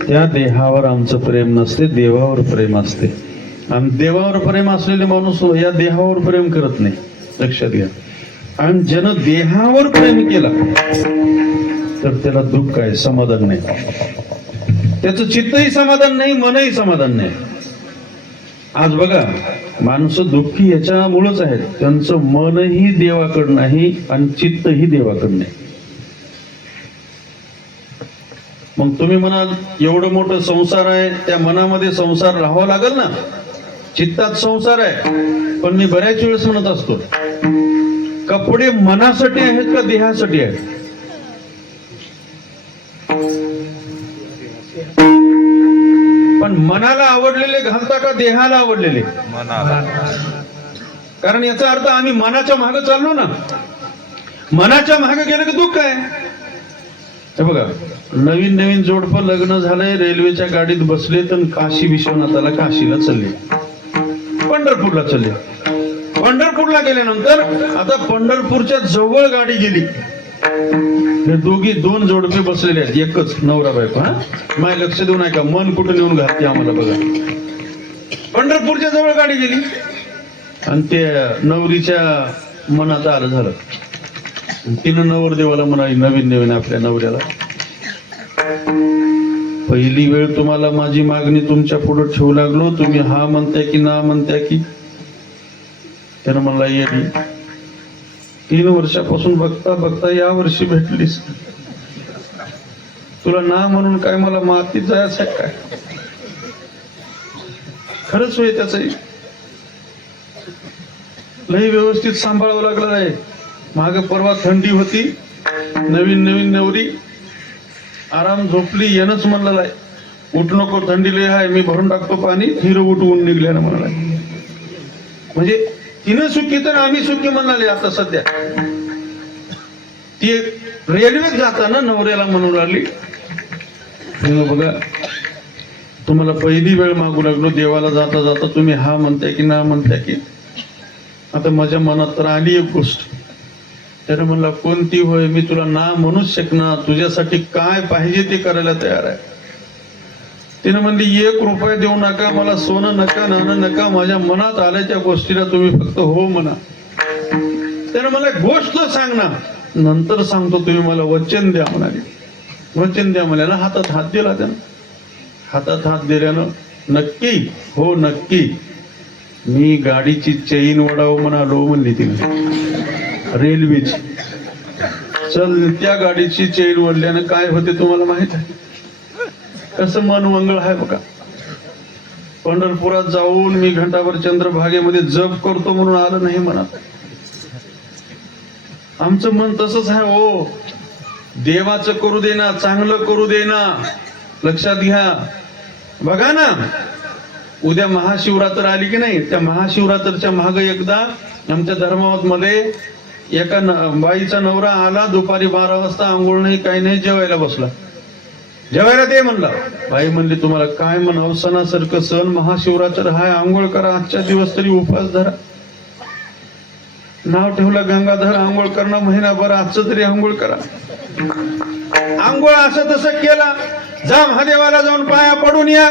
त्या देहावर आमचं प्रेम नसते, देवावर प्रेम असते. आणि देवावर प्रेम असलेले माणूस या देहावर प्रेम करत नाही, लक्षात घ्या. आणि ज्यानं देहावर प्रेम केला तर त्याला दुःख आहे, समाधान नाही. त्याचं चित्तही समाधान नाही, मनही समाधान नाही. आज बघा माणसं दुःखी याच्यामुळेच आहेत, त्यांचं मनही देवाकडं नाही आणि चित्तही देवाकडं नाही. मग तुम्ही म्हणाल एवढं मोठं संसार आहे, त्या मनामध्ये संसार राहावा लागेल ना. चित्तात संसार आहे, पण मी बऱ्याच वेळेस म्हणत असतो, कपडे मनासाठी आहेत का देहासाठी आहेत? पण मनाला आवडलेले घालता का देहाला आवडलेले? मनाला. कारण याचा अर्थ आम्ही मनाच्या मागे चाललो ना. मनाच्या मागे गेलं की दुःख आहे. हे बघा, नवीन नवीन जोडपं लग्न झालंय, रेल्वेच्या गाडीत बसले तर काशी विश्वनाथाला, काशीला चालले, पंढरपूरला चालले. पंढरपूरला गेल्यानंतर आता पंढरपूरच्या जवळ गाडी गेली. हे दोघी 2 जोडपे बसलेले आहेत, एकच नवरा बायको. हा माय लक्ष देऊ नये का, मन कुठं नेऊन घालते आम्हाला बघा. पंढरपूरच्या जवळ गाडी गेली आणि त्या नवरीच्या मनात आलं झालं. तिनं नवरदेवाला म्हणाली, नवीन नवीन आपल्या नवऱ्याला, पहिली वेळ तुम्हाला माझी मागणी तुमच्या पुढे ठेवू लागलो, तुम्ही हा म्हणताय की ना म्हणताय की? त्यानं म्हणला, येडी 3 वर्षापासून बघता बघता या वर्षी भेटलीस. तुला ना म्हणून काय मला मातीत जायचं आहे काय? खरंच होय त्याच लई व्यवस्थित सांभाळावं लागलं आहे. माग परवा थंडी होती, नवीन नवीन नवरी आराम झोपली, यानंच म्हणलेलं आहे उठ नको थंडी लई आहे, मी भरून टाकतो पाणी, हिरो उठवून निघल्यानं म्हणाला. म्हणजे तिनं सुखी तर आम्ही सुखी म्हणाले. आता सध्या ती रेल्वेत जाताना नवऱ्याला म्हणून राहिली, बघा तुम्हाला पहिली वेळ मागू लागलो, देवाला जाता जाता तुम्ही हा म्हणताय की ना म्हणताय की. आता माझ्या मनात तर आली एक गोष्ट. त्यानं म्हणला कोणती होय, मी तुला ना म्हणूच शकणार, तुझ्यासाठी काय पाहिजे ते करायला तयार आहे. तिनं म्हणली 1 रुपया देऊ नका, मला सोनं नका, नाणं नका, माझ्या मनात आल्याच्या गोष्टीला तुम्ही फक्त हो म्हणा. त्यानं मला गोष्ट सांग ना, नंतर सांगतो, तुम्ही मला वचन द्या म्हणाली. वचन द्या म्हणाला, हातात हात दिला त्यानं. हातात हात दिल्यानं नक्की हो नक्की मी गाडीची चैन वडाव म्हणालो म्हणली तिने, रेल्वेची. चल त्या गाडीची चैन वडल्यानं काय होते तुम्हाला माहित आहे? कसं मन मंगळ आहे बघा. पंढरपुरात जाऊन मी घंटाभर चंद्रभागेमध्ये जप करतो म्हणून आलं नाही मनात. आमचं मन तसंच आहे हो, देवाचं करू देना, चांगलं करू देना. लक्षात घ्या. बघा ना, उद्या महाशिवरात्र आली की नाही, त्या महाशिवरात्रच्या माग एकदा आमच्या धर्मावत मध्ये एका बाईचा नवरा आला, दुपारी 12 वाजता, आंघोळ नाही काही नाही, जेवायला बसला. जेवायला दे म्हणला. बाई म्हणली तुम्हाला काय म्हणावं, सणासारखं सण महाशिवरात्र हाय, आंघोळ करा, आजच्या दिवस तरी उपवास धरा. नाव ठेवलं गंगाधर, आंघोळ करणं महिनाभर, आजचं तरी आंघोळ करा. आंघोळ असं तसं केला, जा महादेवाला जाऊन पाया पडून या.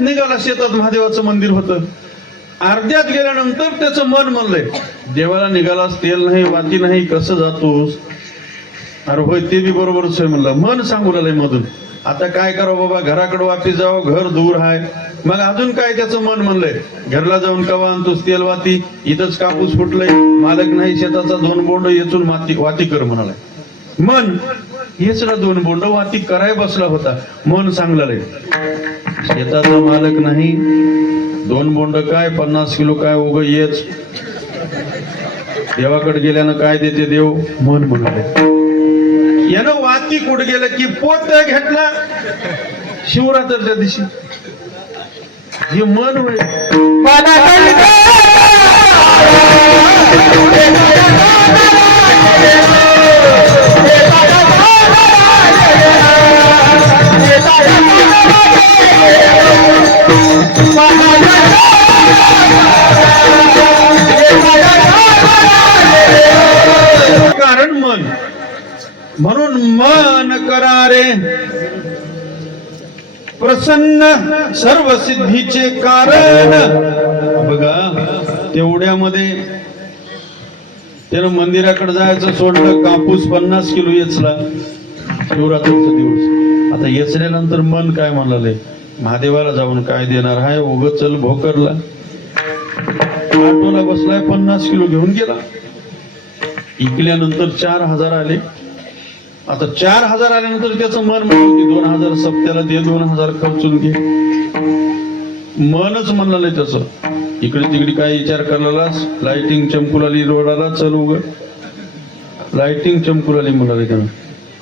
निघाला, शेतात महादेवाचं मंदिर होतं. अर्ध्यात गेल्यानंतर त्याचं मन म्हणलंय, देवाला निघालास, तेल नाही वाती नाही, कसं जातोस? अरे होय ते बी बरोबरच आहे म्हणलं. मन सांगू लागलंय मधून, आता काय करावं बाबा, घराकडे वापस जावं, घर दूर आहे. मग अजून काय त्याचं मन म्हणलंय, घरला जाऊन कवा आणतोस तेल वाती, इथंच कापूस फुटलंय, मालक नाही शेताचा, 2 बोंड येचून वाती कर म्हणालाय. मन हेच ना, 2 बोंड वाती कराय बसला होता. मन सांगलाय, शेताचा मालक नाही, 2 बोंड काय, 50 किलो काय उग येच, देवाकडे गेल्यानं काय देते देव. मन म्हणाले. यानं वाती कुठे गेलं की पोत घेतला शिवरात्रच्या दिवशी. हे मन होय. कारण मन, म्हणून मन करारे प्रसन्न सर्व सिद्धीचे कारण. बघा तेवढ्यामध्ये त्यानं मंदिराकडे जायचं सोडलं, कापूस 50 किलो येचला शिवरात्रीचा दिवस. आता येचल्यानंतर मन काय म्हणाले, महादेवाला जाऊन काय देणार आहे, उगच चल भोकरला. ऑटोला बसलाय, 50 किलो घेऊन गेला. इकल्यानंतर 4000 आले. आता 4000 आल्यानंतर त्याचं मन म्हणलं की 2000 सप्त्याला दे, 2000 खर्चून घे. मनच म्हणलं त्याचं. इकडे तिकडे काय विचार करायला, लाइटिंग चमकुलाली रोडाला, चल उग लाइटिंग चमकुलाली म्हणाले त्यानं.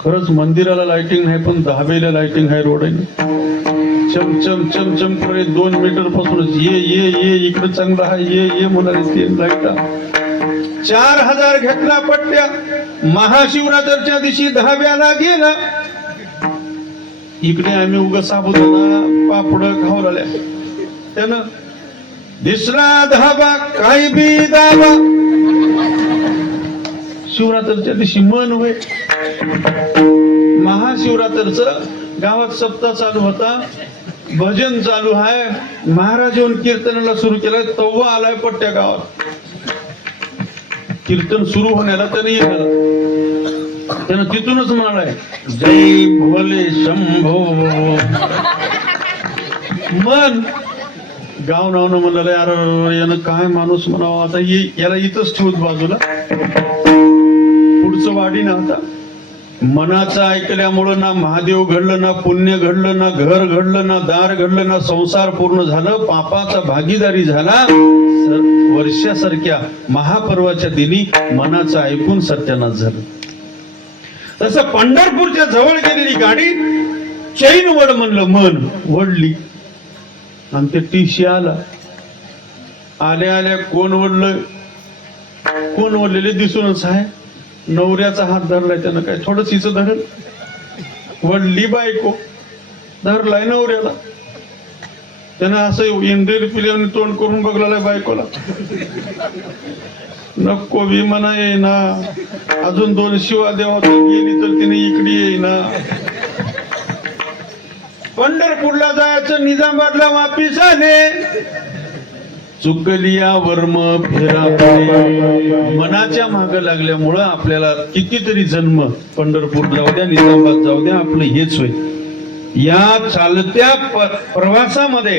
खरंच मंदिराला लाइटिंग नाही, पण धाब्याला लाइटिंग आहे, रोड आहे. चम चम चम चम करे 2 मीटर पासूनच ये ये ये, इकडे चांगला आहे, ये ये म्हणाले ते लाईटा. 4000 घेतला पट्ट्या. महाशिवरात्रच्या दिवशी धाब्याला गेला. इकडे आम्ही उगा साबुदाणा पापड खाऊ राहिल्या. त्यानं दिसला धाबा काही बी दाबा. शिवरात्रच्या दिवशी मन होय. महाशिवरात्रचं गावात सप्ताह चालू होता, भजन चालू आहे. महाराज येऊन कीर्तनाला सुरू केलं, तेव्हा आलाय पट्ट्या गावात. कीर्तन सुरू होण्याला त्याने त्यानं तिथूनच म्हणालाय, जय भोले शंभो. मन गाव नावनं म्हणलं, यार यानं काय माणूस म्हणावं. आता याला इथंच ठेवत बाजूला, पुढचं वाडी ना. आता मनाचं ऐकल्यामुळं ना महादेव घडलं, ना पुण्य घडलं, ना घर घडलं, ना दार घडलं, ना संसार पूर्ण झालं, पापाचा भागीदारी झाला. वर्षासारख्या महापर्वाच्या दिनी मनाचं ऐकून सत्यानाश झालं. तसं पंढरपूरच्या जवळ गेलेली गाडी चैन वड म्हणलं, मन वडली आणि ते टीशी आला. आल्या आल्या कोण वडलं, कोण वडलेले दिसूनच आहे. नवऱ्याचा हात धरलाय त्यानं, काय थोडंच हिचं धरल. वडली बायको, धरलाय नवऱ्याला. त्यानं असं इंद्रिय पिल्याने तोंड करून बघलाय बायकोला. नको बी म्हणा येईना, अजून 2 शिवा देवा गेली तर तिने इकडे येईना. पंढरपूरला जायचं, निजामाबादला वापिस आले. चुकलिया वर्म फेरा पडे. मनाच्या माग लागल्यामुळं आपल्याला कितीतरी जन्म पंढरपूर जाऊ द्या, निजामाबाद जाऊ द्या, आपलं हेच होईल. या चालत्या प्रवासामध्ये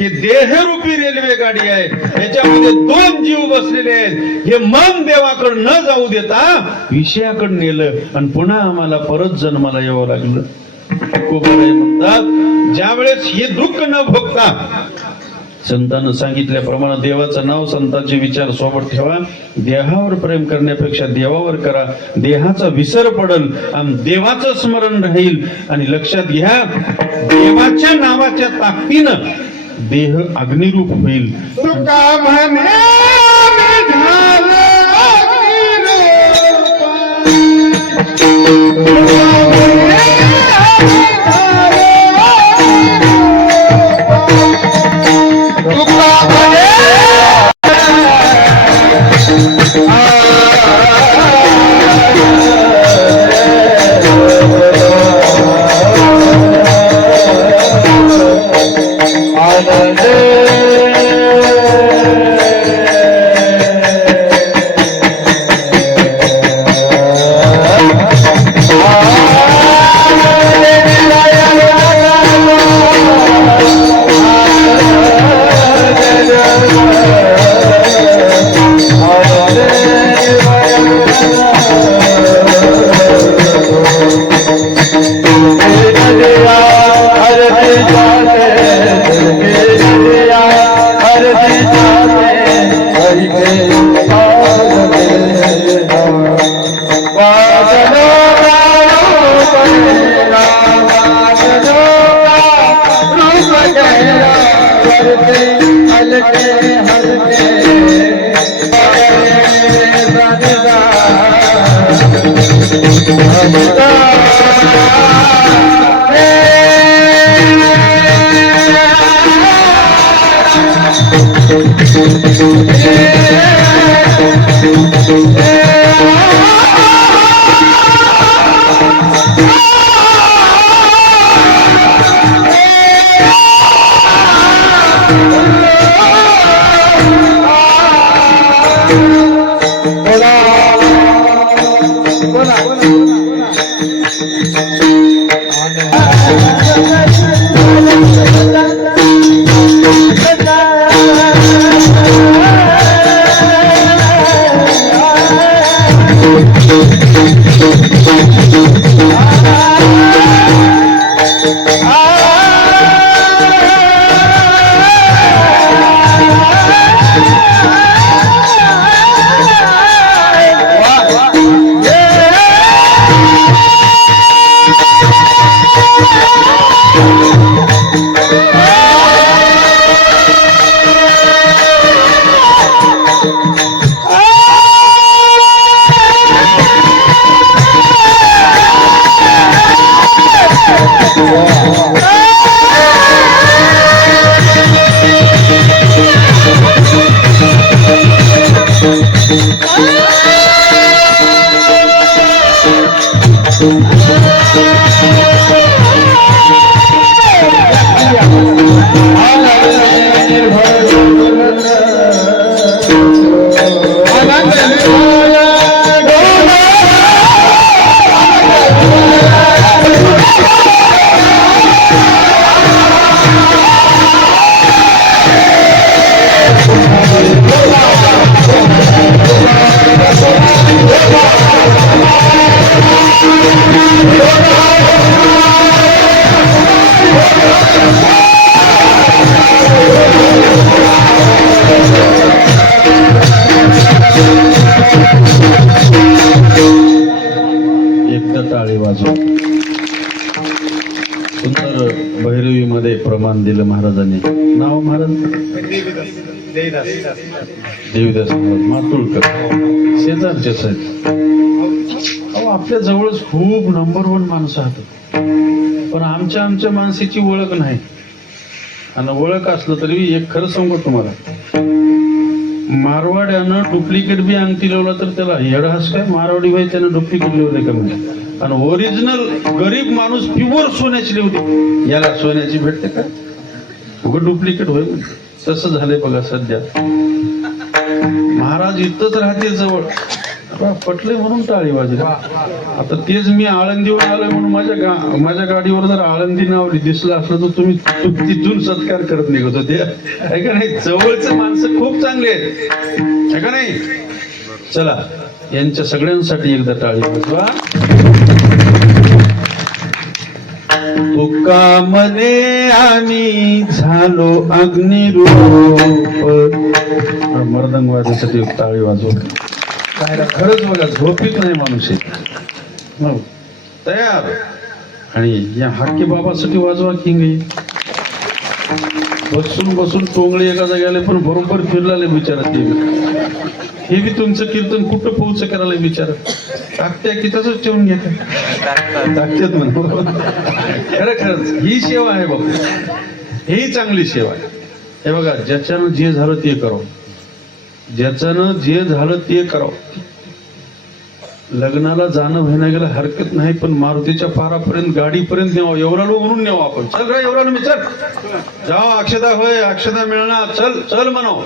ही देहरूपी रेल्वे गाडी आहे, याच्यामध्ये 2 जीव बसलेले आहेत. हे मन देवाकडे न जाऊ देता विषयाकडे नेलं आणि पुन्हा आम्हाला परत जन्माला यावं लागलं. तुकोबाराय म्हणतात, ज्या वेळेस हे दुःख न भोगता संतांना सांगितल्याप्रमाणे देवाचं नाव, संतांचे विचार सोबत ठेवा. देहावर प्रेम करण्यापेक्षा देवावर करा. देहाचा विसर पडल आणि देवाचं स्मरण राहील. आणि लक्षात घ्या, देवाच्या नावाच्या ताकदीनं देह अग्निरूप होईल. तुका म्हणे झालं Thank you. एकदा टाळी वाजव. सुंदर भैरवीमध्ये प्रमाण दिलं महाराजांनी. नाव महाराज देवीदास महाराज मातुळकर, शेजारचेच आहेत. अहो आपल्या जवळच खूप नंबर 1 माणसं आहेत, पण आमच्या माणसाची ओळख नाही. आणि ओळख असलं तरी एक खरं सांगू तुम्हाला, मारवाड्यानं डुप्लिकेट बी अंगठी लावला तर त्याला येडास काय, मारवाडी भाई त्यानं डुप्लिकेट लिवले का म्हणजे. आणि ओरिजिनल गरीब माणूस प्युअर सोन्याची लिवते, याला सोन्याची भेटते का, उघड डुप्लिकेट होईल. तसं झालंय बघा सध्या. महाराज इथंच राहते जवळ, पटले म्हणून टाळी वाजली. आता तेच मी आळंदीवर आलोय म्हणून माझ्या गाडीवर जर आळंदी नाव दिसलं असलं तर तुम्ही तिथून सत्कार करत निघत होते, आहे का नाही. जवळचे माणसं खूप चांगले आहेत, आहे का नाही. चला यांच्या सगळ्यांसाठी एकदा टाळी वाजवा. तुका मने आम्ही झालो अग्निरूप. मर्दंगवादीसाठी टाळी वाजव. काय खरंच बघा, झोपीत नाही माणूस आहे. तयार. आणि या हाके बाबासाठी वाजवा किंग. बसून टोंगळे एका जाग्याला पण बरोबर फिरलाले बिचारा. हे बी तुमचं कीर्तन कुठं पोहोच करायला विचार टाकत्या की तसंच ठेवून घेतात टाकतात म्हणून. खरंच ही सेवा आहे बाबू, ही चांगली सेवा आहे. हे बघा, ज्याच्यानं जे झालं ते करावं, ज्याच्यानं जे झालं ते करावं. लग्नाला जाणं व्हायला गेलं हरकत नाही, पण मारुतीच्या पारापर्यंत गाडीपर्यंत न्यावं. एवढालो म्हणून न्यावं आपण. चल रे एवढालो मी, चल जाओ, अक्षता होय, अक्षता मिळणार, चल चल म्हणाव.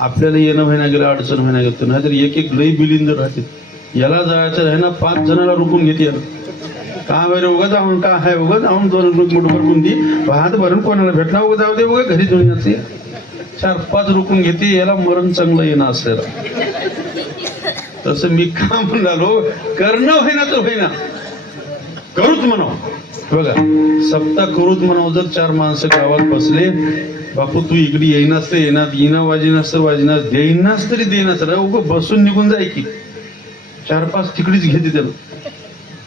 आपल्याला येणं व्हायला गेलं, अडचण व्हायला गेलं, नाहीतर एक लई बिलिंदर राहते. याला जायचं आहे ना, 5 जणाला रुकून घेते. याला का बरं उगा जाऊन का आहे, उगा जाऊन 2 मुठभर रुकून दी, भात भरून कोणाला भेटणार, उगा जाऊ दे, उगा घरी जाऊन याचे 4-5 रुकून घेते. याला मरण चांगलं येणं असलेलं. तसं मी का म्हणालो, करणं होईना तर होईना, करूच म्हणाव. बघा, सप्ताह करूच म्हणाव. जर 4 माणसं गावात बसले, बापू तू इकडे येईनास तर येणार, येणं वाजिनास तर वाजिनास, देईनास तरी देईनास, उगं बसून निघून जाय की. 4-5 तिकडेच घेते त्याला.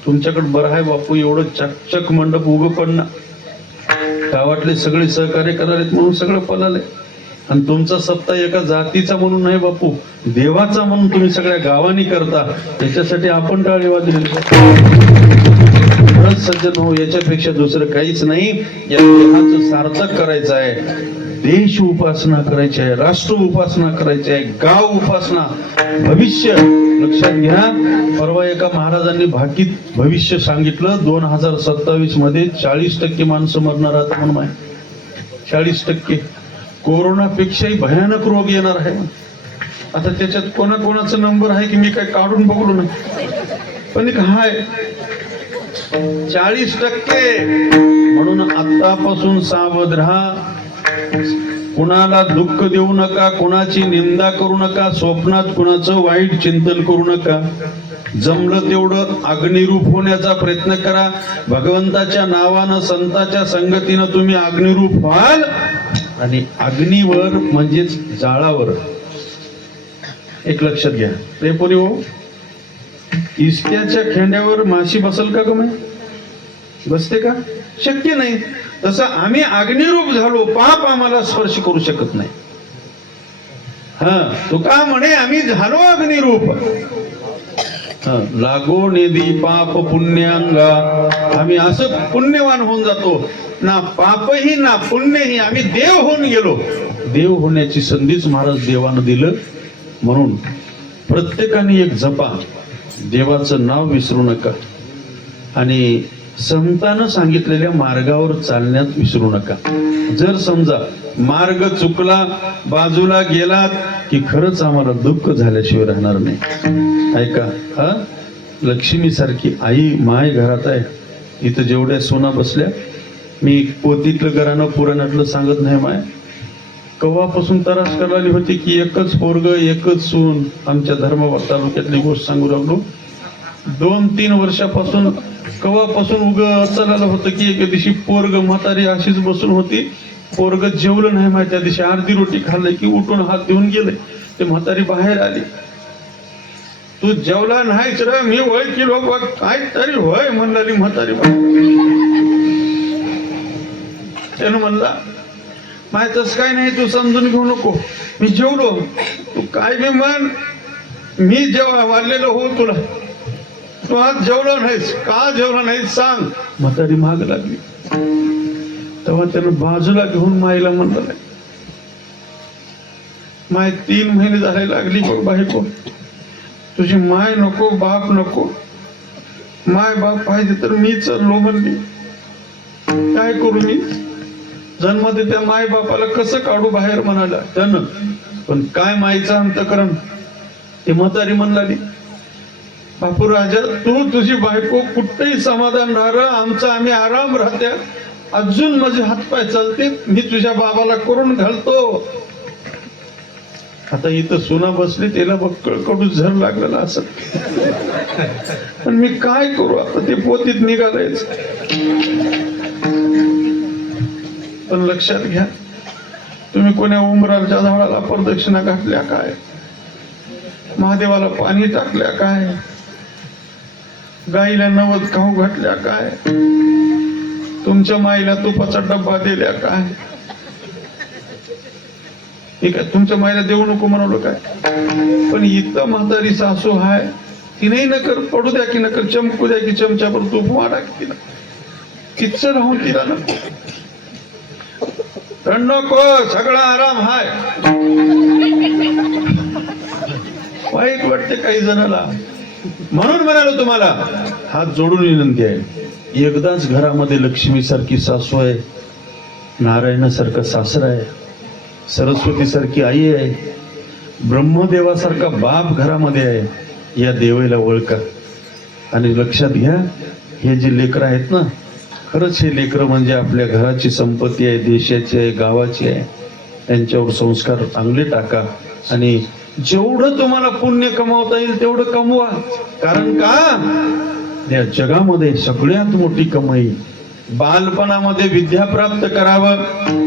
तुमच्याकडे बरं आहे बापू, एवढं चकचक मंडप उगं पडणं, गावातले सगळे सहकार्य करालेत म्हणून सगळं पळाले. आणि तुमचा सप्ताह एका जातीचा म्हणून नाही बापू, देवाचा म्हणून तुम्ही सगळ्या गावांनी करता. त्याच्यासाठी आपण टाळी वाजली. सज्जन हो, याच्यापेक्षा दुसरं काहीच नाही. या देहाचं सार्थक करायचं आहे. देश उपासना करायची आहे, राष्ट्र उपासना करायची आहे, गाव उपासना, भविष्य लक्षात घ्या. परवा एका महाराजांनी भाकीत भविष्य सांगितलं. 2027 मध्ये 40% माणसं मरणार आहेत म्हणून आहे. 40%. कोरोनापेक्षाही भयानक रोग येणार आहे. आता त्याच्यात कोणाकोणाचा नंबर आहे की मी काय काढून बघलो ना, पण एक हाय 40%. म्हणून आतापासून सावध राहा. कुणाला दुःख देऊ नका, कुणाची निंदा करू नका, स्वप्नात कुणाचं वाईट चिंतन करू नका. जमलं तेवढं अग्निरूप होण्याचा प्रयत्न करा. भगवंताच्या नावानं, संताच्या संगतीनं तुम्ही अग्निरूप व्हाल. आणि अग्नीवर म्हणजेच जाळावर एक लक्षात घ्या रे पोरी हो, इस्त्याच्या खेंड्यावर माशी बसल का गं? बसते का? शक्य नाही. तसं आम्ही अग्निरूप झालो, पाप आम्हाला स्पर्श करू शकत नाही. तो का म्हणे आम्ही झालो अग्निरूप. लागो निधी पाप पुण्यांगा. आम्ही असं पुण्यवान होऊन जातो, ना पापही ना पुण्यही. आम्ही देव होऊन गेलो. देव होण्याची संधीच महाराज देवानं दिलं. म्हणून प्रत्येकाने एक जपा, देवाचं नाव विसरू नका. आणि संतानं सांगितलेल्या मार्गावर चालण्यात विसरू नका. जर समजा मार्ग चुकला, बाजूला गेलात की खरंच आम्हाला दुःख झाल्याशिवाय राहणार नाही. ऐका, लक्ष्मी सारखी आई माय घरात आहे. इथं जेवढ्या सोना बसल्या, मी पोतीतलं घरानं पुराणातलं सांगत नाही. माय कव्हापासून त्रास करायला होती की एकच पोरग एकच सून. आमच्या धर्माबाद तालुक्यातली गोष्ट सांगू लागलो. 2-3 वर्षापासून कवापासून उग चाललं होतं की एके दिवशी पोरग म्हातारी अशीच बसून होती. पोरग जेवलं नाही माहिती, त्या दिवशी अर्धी रोटी खाल्ली की उठून हात देऊन गेले. ते म्हातारी बाहेर आली. तू जेवला नाहीच रे, मी ओळखीलो बघ काय तरी होय म्हणली म्हातारी. त्यानं म्हणला माहितच काय नाही, तू समजून घेऊ नको, मी जेवलो, तू काय बी म्हण, मी जेव्हा वाढलेलो हो तुला, तू आज जेवलो नाहीस, का जेवला नाहीस सांग. म्हातारी माग लागली. तेव्हा त्यानं बाजूला घेऊन माईला म्हणलं, माय 3 महिने झाले लागली बघ बायको, तुझी माय नको बाप नको, माय बाप पाहिजे तर मी चाललो म्हणली. काय करू मी, जन्मात त्या माय बापाला कसं काढू बाहेर म्हणाला त्यानं. पण काय माईचं अंतकरण. ती म्हातारी म्हणलाली, बापू राजा तू तुझी बायको कुठेही समाधान राहा, आमचा आम्ही आराम राहत्या, अजून माझे हातपाय चालते, मी तुझ्या बाबाला करून घालतो. आता इथं सुना बसली, त्याला बघ कळकडू झर लागलेला असं. पण मी काय करू, आता ते पोतीत निघालायच. पण लक्षात घ्या, तुम्ही कोण्या उंबराच्या झाडाला प्रदक्षिणा घातल्या काय, महादेवाला पाणी टाकल्या काय, गाईला नवद खाऊ घातल्या काय, तुमच्या माईला तुपाचा डब्बा दिल्या काय. ठीक आहे, तुमच्या माईला देऊ नको म्हणवलं काय. पण इथं म्हातारी सासू हाय, तिने नकर पडू द्या की नकर चमकू द्या की चमच्यावर तूप मारा की तिला, तिचं राहून तिला नको. नको, सगळा आराम हाय. वाईट वाटते काही जणाला. म्हणून म्हणालो तुम्हाला, हात जोडून विनंती आहे, एकदाच घरामध्ये लक्ष्मी सारखी सासू आहे, नारायणासारखं सासरा आहे, सरस्वती सारखी आई आहे, ब्रह्मदेवासारखा बाप घरामध्ये आहे. या देवाला ओळखा. आणि लक्षात घ्या, हे जे लेकरं आहेत ना, खरंच हे लेकरं म्हणजे आपल्या घराची संपत्ती आहे, देशाची आहे, गावाची आहे. त्यांच्यावर संस्कार चांगले टाका आणि जेवढं तुम्हाला पुण्य कमावता येईल तेवढं कमवा. कारण का या जगामध्ये सगळ्यात मोठी कमाई बालपणामध्ये विद्या प्राप्त करावं,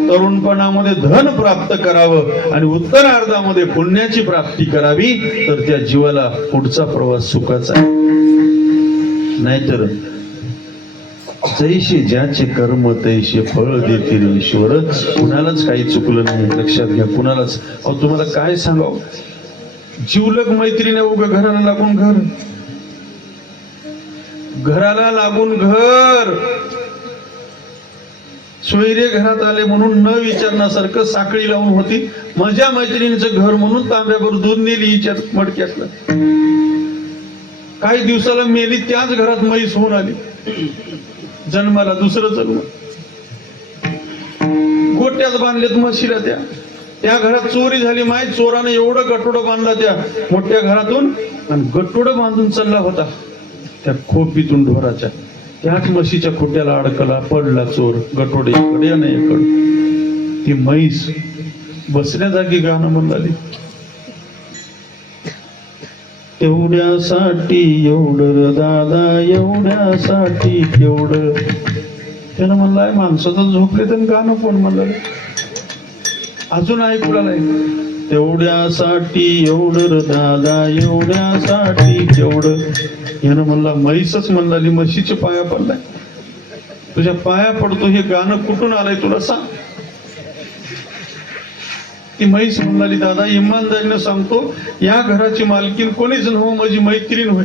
तरुणपणामध्ये धन प्राप्त करावं आणि उत्तरार्धामध्ये पुण्याची प्राप्ती करावी, तर त्या जीवाला पुढचा प्रवास सुखाचा आहे. नाहीतर जैसे ज्याचे कर्म तैसे फळ देतील ईश्वर. कुणालाच काही चुकलं नाही, लक्षात घ्या, कुणालाच. अहो तुम्हाला काय सांगावं, जीवलग मैत्रीने उगा घराला लागून घर, घराला लागून घर, सोयरे घरात आले म्हणून न विचारण्यासारखं साखळी लावून होती. माझ्या मैत्रिणीचं घर म्हणून तांब्यावर दूध नेली हिच्या मडक्यातलं. काही दिवसाला मेली, त्याच घरात म्हैस होऊन आली जन्माला, दुसरं जन्म. गोट्यात बांधलेत म्हशीला, त्या घरात चोरी झाली माहीत, चोराने एवढं गटोडं बांधला त्या मोठ्या घरातून, आणि गटोडं बांधून चालला होता त्या खोपीतून ढोराच्या. त्याच म्हशीच्या खोट्याला अडकला, पडला चोर, गटोडे इकडे आणि इकडे. ती म्हैस बसल्या जागी गाणं म्हणाली, तेवढ्यासाठी एवढं दादा, एवढ्यासाठी केवढं. त्यानं म्हणलाय माणसाचं झोपले तर गाणं कोण म्हणलं. अजून ऐकू लागलाय, तेवढ्यासाठी एवढं दादा, एवढ्यासाठी केवढं. यानं म्हणला म्हैसच म्हणलाली, म्हशीच्या पाया पडलाय, तुझ्या पाया पडतो, हे गाणं कुठून आलंय तुला सांग. ती म्हैस म्हणाली, दादा इमानदारीनं सांगतो, या घराची मालकीन कोणीच नव्ह, माझी मैत्रीण होय.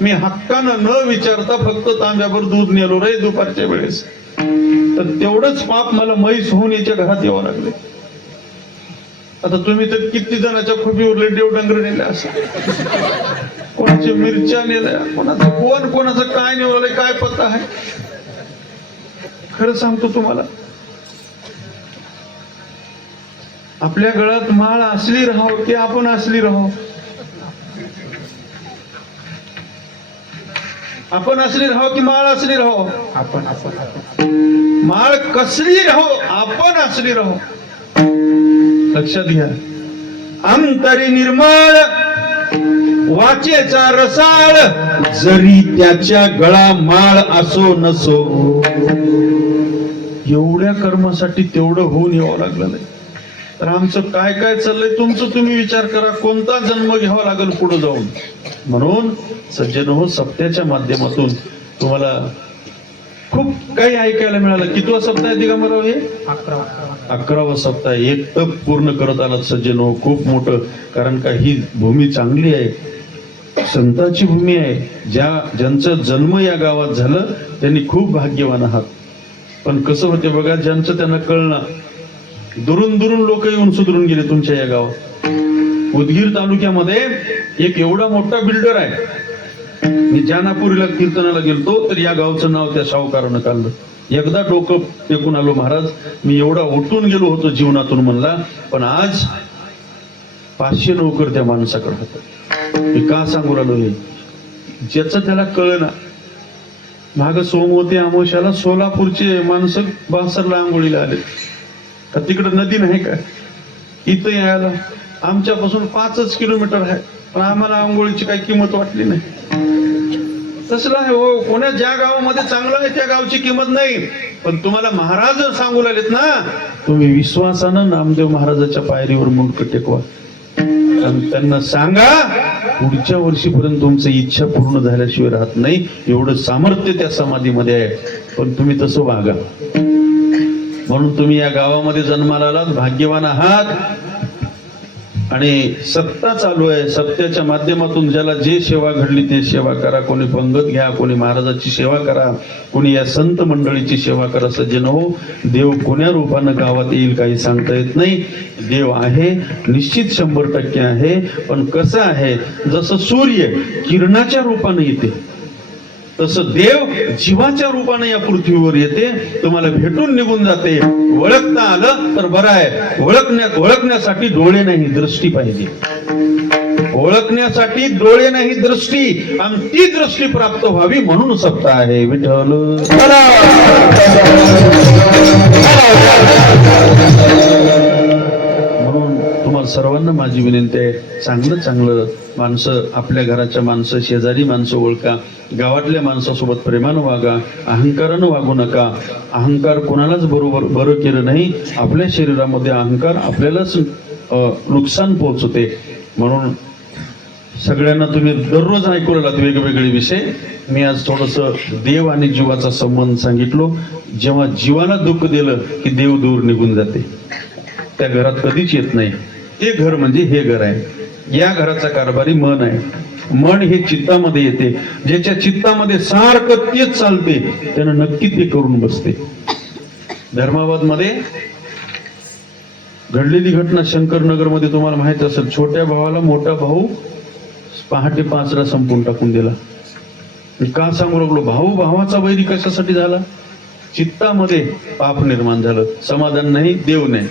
मी हक्कानं न विचारता फक्त तांब्यावर दूध नेलो रे दुपारच्या वेळेस, तर तेवढंच पाप मला म्हैस होऊन याच्या घरात यावं लागले. आता तुम्ही तर किती जणांच्या खोपीवर देव डंगर नेले असं, कोणाच्या मिरच्या नेल्या, कोणाचं कोणाचं काय नेवलंय काय पत्ता आहे. खरं सांगतो तुम्हाला, आपल्या गळ्यात माळ असली राहाव की आपण असली राहाव, आपण असली राहाव की माळ असली राहाव, आपण माळ कसली राहो, आपण असली राहो. लक्षात घ्या, अंतरी निर्मळ वाचेचा रसाळ जरी त्याच्या गळा माळ असो नसो. एवढ्या कर्मासाठी तेवढं होऊन यावं लागलं नाही. तर आमचं काय काय चाललंय तुमचं तुम्ही विचार करा. कोणता जन्म घ्यावा लागेल पुढे जाऊन. म्हणून सज्जन हो, सप्त्याच्या माध्यमातून तुम्हाला खूप काही ऐकायला मिळालं. कितवा सप्ताह आहे दिगंबरराव हे? 11वा सप्ताह. एक तप पूर्ण करत आलात सज्जन हो, खूप मोठं. कारण का ही भूमी चांगली आहे, संतांची भूमी आहे. ज्यांचं जन्म या गावात झालं त्यांनी खूप भाग्यवान आहात. पण कसं होते बघा, ज्यांचं त्यांना कळलं, दुरून दुरून लोक येऊन सुधरून गेले तुमच्या या गावात. उदगीर तालुक्यामध्ये एक एवढा मोठा बिल्डर आहे. मी जानापुरीला कीर्तनाला गेलतो तर या गावचं नाव त्या सावकारानं काढलं. एकदा डोकं टेकून आलो, महाराज मी एवढा उठून गेलो होतो जीवनातून म्हणला, पण आज 500 नोकर त्या माणसाकडे होतं. मी का सांगू राहिलो हे? ज्याचं त्याला कळना. माग सोमवती अमावस्याला सोलापूरचे माणसं बासरला आंघोळीला आले. का तिकडे नदी नाही का? इथं यायला आमच्यापासून 5 किलोमीटर आहे, पण आम्हाला आंघोळीची काही किंमत वाटली नाही. तसलं आहे हो. कोण्या ज्या गावामध्ये चांगलं आहे त्या गावची किंमत नाही. पण तुम्हाला महाराज सांगू लागलेत ना, तुम्ही विश्वासानं नामदेव महाराजाच्या पायरीवर मुंडक टेकवा आणि त्यांना सांगा पुढच्या वर्षीपर्यंत तुमची इच्छा पूर्ण झाल्याशिवाय राहत नाही. एवढं सामर्थ्य त्या समाधीमध्ये आहे. पण तुम्ही तसं वागा. म्हणून तुम्ही या गावामध्ये जन्माला आलात, भाग्यवान आहात. आणि सत्ता चालू आहे. सत्याच्या माध्यमातून ज्याला जे सेवा घडली ते सेवा करा. कोणी पंगत घ्या, कोणी महाराजाची सेवा करा, कोणी या संत मंडळीची सेवा करा. सज्जन हो, देव कोण्या रूपानं गावात येईल काही सांगता येत नाही. देव आहे, निश्चित 100% आहे. पण कसं आहे, जसं सूर्य किरणाच्या रूपानं येते तसं देव जीवाच्या रूपानं या पृथ्वीवर येते, तुम्हाला भेटून निघून जाते. ओळखता आलं तर बरं आहे. ओळखण्यासाठी डोळे नाही दृष्टी पाहिजे. ओळखण्यासाठी डोळे नाही दृष्टी, आणि ती दृष्टी प्राप्त व्हावी म्हणून सप्ताह आहे. विठ्ठल म्हणून तुम्हाला सर्वांना माझी विनंती आहे, चांगलं चांगलं माणसं, आपल्या घराच्या माणसं, शेजारी माणसं ओळखा. गावातल्या माणसासोबत प्रेमानं वागा, अहंकारानं वागू नका. अहंकार कोणालाच बरं केलं नाही. आपल्या शरीरामध्ये अहंकार आपल्यालाच नुकसान पोहोचते. म्हणून सगळ्यांना तुम्ही दररोज ऐकू लागलात वेगवेगळे विषय. मी आज थोडंसं देव आणि जीवाचा संबंध सांगितलो. जेव्हा जीवाला दुःख दिलं की देव दूर निघून जाते, त्या घरात कधीच येत नाही. ते घर म्हणजे हे घर आहे. या घराचा कारभारी मन आहे. मन हे चित्तामध्ये येते. ज्याच्या चित्तामध्ये सारखं तेच चालते त्यानं नक्की ते करून बसते. धर्माबाद मध्ये घडलेली घटना शंकरनगर मध्ये तुम्हाला माहित असेल. छोट्या भावाला मोठा भाऊ पहाटे 5ला संपून टाकून दिला. का सांगू लागलो? भाऊ भावाचा वैरी कशासाठी झाला? चित्तामध्ये पाप निर्माण झालं. समाधान नाही, देव नाही.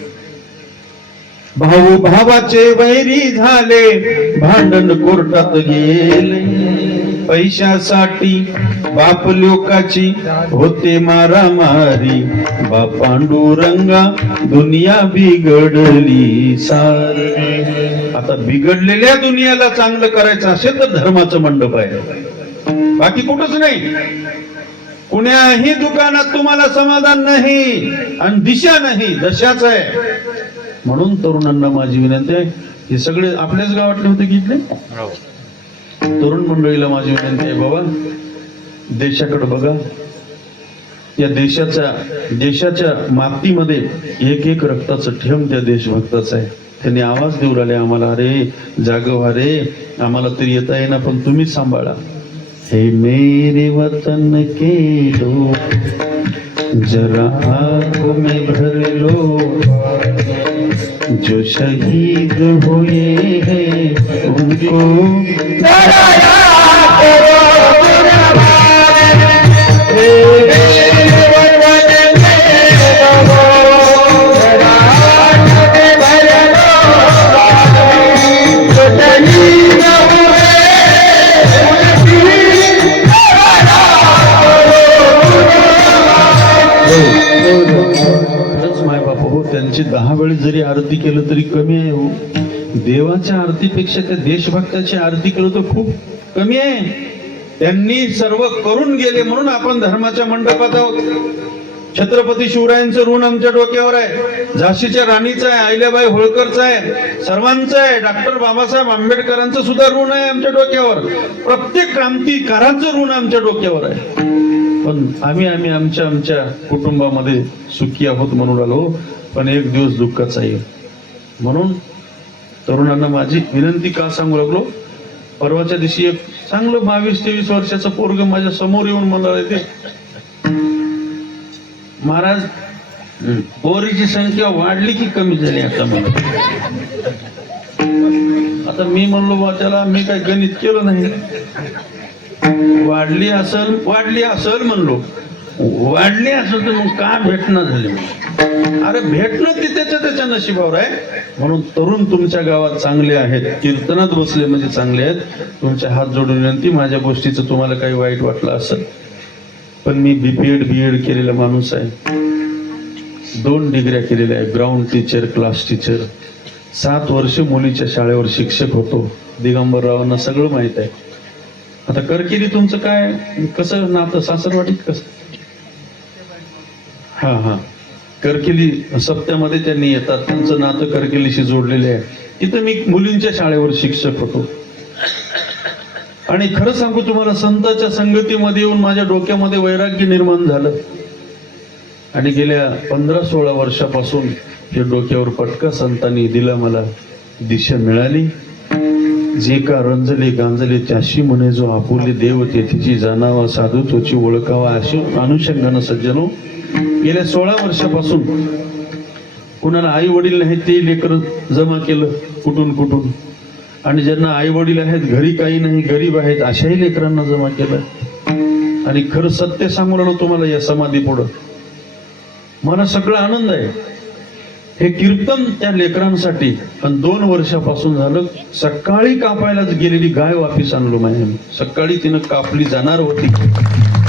भाऊ भावाचे वैरी झाले, भांडण कोर्टात गेले. पैशासाठी बाप लोकाची होते मारामारी. बाप पांडुरंगा दुनिया बिघडली सारी. आता बिघडलेल्या दुनियाला चांगलं करायचं असेल तर धर्माचं मंडप आहे, बाकी कुठंच नाही. कुण्याही दुकानात तुम्हाला समाधान नाही आणि दिशा नाही, दशाच आहे. म्हणून तरुणांना माझी विनंती आहे, हे सगळे आपल्याच गावातले होते की इथले तरुण मंडळीला माझी विनंती आहे, बाबा देशाकडे बघा. या देशाच्या मातीमध्ये एक एक रक्ताचं ठेम त्या देशभक्ताचं आहे. त्यांनी आवाज देऊ लागले आम्हाला, अरे जाग व्हा रे, आम्हाला तरी येता येईना पण तुम्हीच सांभाळा. हे मेरे वतन के लोग जरा आंखों में भर लो, जो शहीद हुए हैं उनको त्यांची 10 वेळी जरी आरती केलं तरी कमी आहे हो. देवाच्या आरतीपेक्षा त्या देशभक्ताची आरती केलं तर खूप कमी आहे. त्यांनी सर्व करून गेले म्हणून आपण धर्माच्या मंडपात आहोत. छत्रपती शिवरायांचं ऋण आमच्या डोक्यावर आहे, झाशीच्या राणीचं आहे, अहिल्याबाई होळकरचं आहे, सर्वांचं आहे. डॉक्टर बाबासाहेब आंबेडकरांचं सुद्धा ऋण आहे आमच्या डोक्यावर. प्रत्येक क्रांतिकाराचं ऋण आमच्या डोक्यावर आहे. पण आम्ही आमच्या कुटुंबामध्ये सुखी आहोत म्हणून आलो, पण एक दिवस दुःखाचा येईल. म्हणून तरुणांना माझी विनंती का सांगू लागलो, परवाच्या दिवशी एक चांगलं 22-23 वर्षाचं पोरग माझ्या समोर येऊन म्हणाले, ते महाराज पोरीची संख्या वाढली की कमी झाली आता मला. आता मी म्हणलो बा त्याला, मी काय गणित केलं नाही. वाढली असल म्हणलो, वाढली असेल तर मग का भेटणं झाली. अरे भेटणं ती त्याच्या नशिबावर आहे. म्हणून तरुण तुमच्या गावात चांगले आहेत, कीर्तनात बसले म्हणजे चांगले आहेत. तुमच्या हात जोडून विनंती, माझ्या गोष्टीचं तुम्हाला काही वाईट वाटलं असेल, पण मी बीएड केलेला माणूस आहे. 2 डिग्र्या केलेल्या आहे, ग्राउंड टीचर, क्लास टीचर. 7 वर्ष मुलीच्या शाळेवर शिक्षक होतो. दिगंबररावांना सगळं माहित आहे. आता करकेली तुमचं काय, कसं नातं सासरवाडीत कसं? हा करकेली सप्त्यामध्ये त्यांनी येतात, त्यांचं नातं करकेलीशी जोडलेले आहे. तिथं मी मुलींच्या शाळेवर शिक्षक होतो. आणि खरं सांगू तुम्हाला, संतांच्या संगतीमध्ये येऊन माझ्या डोक्यामध्ये वैराग्य निर्माण झालं. आणि गेल्या 15-16 वर्षापासून हे डोक्यावर पटका संतांनी दिला, मला दिशा मिळाली. जे का रंजले गांजले त्याशी म्हणे, जो आपुले देव तेथीची जाणावा, साधू तोची ओळखावा. अशी अनुषंगानं सज्जनो, गेल्या 16 वर्षापासून कुणाला आई वडील नाहीत ते लेकर जमा केलं कुठून, आणि ज्यांना आई वडील आहेत, घरी काही नाही, गरीब आहेत, अशाही लेकरांना जमा केलं. आणि खरं सत्य सांगू लागलो तुम्हाला, या समाधी पुढं मला सगळा आनंद आहे. हे कीर्तन त्या लेकरांसाठी. आणि 2 वर्षापासून झालं, सकाळी कापायलाच गेलेली गाय वापिस आणलो माहिती. सकाळी तिनं कापली जाणार होती,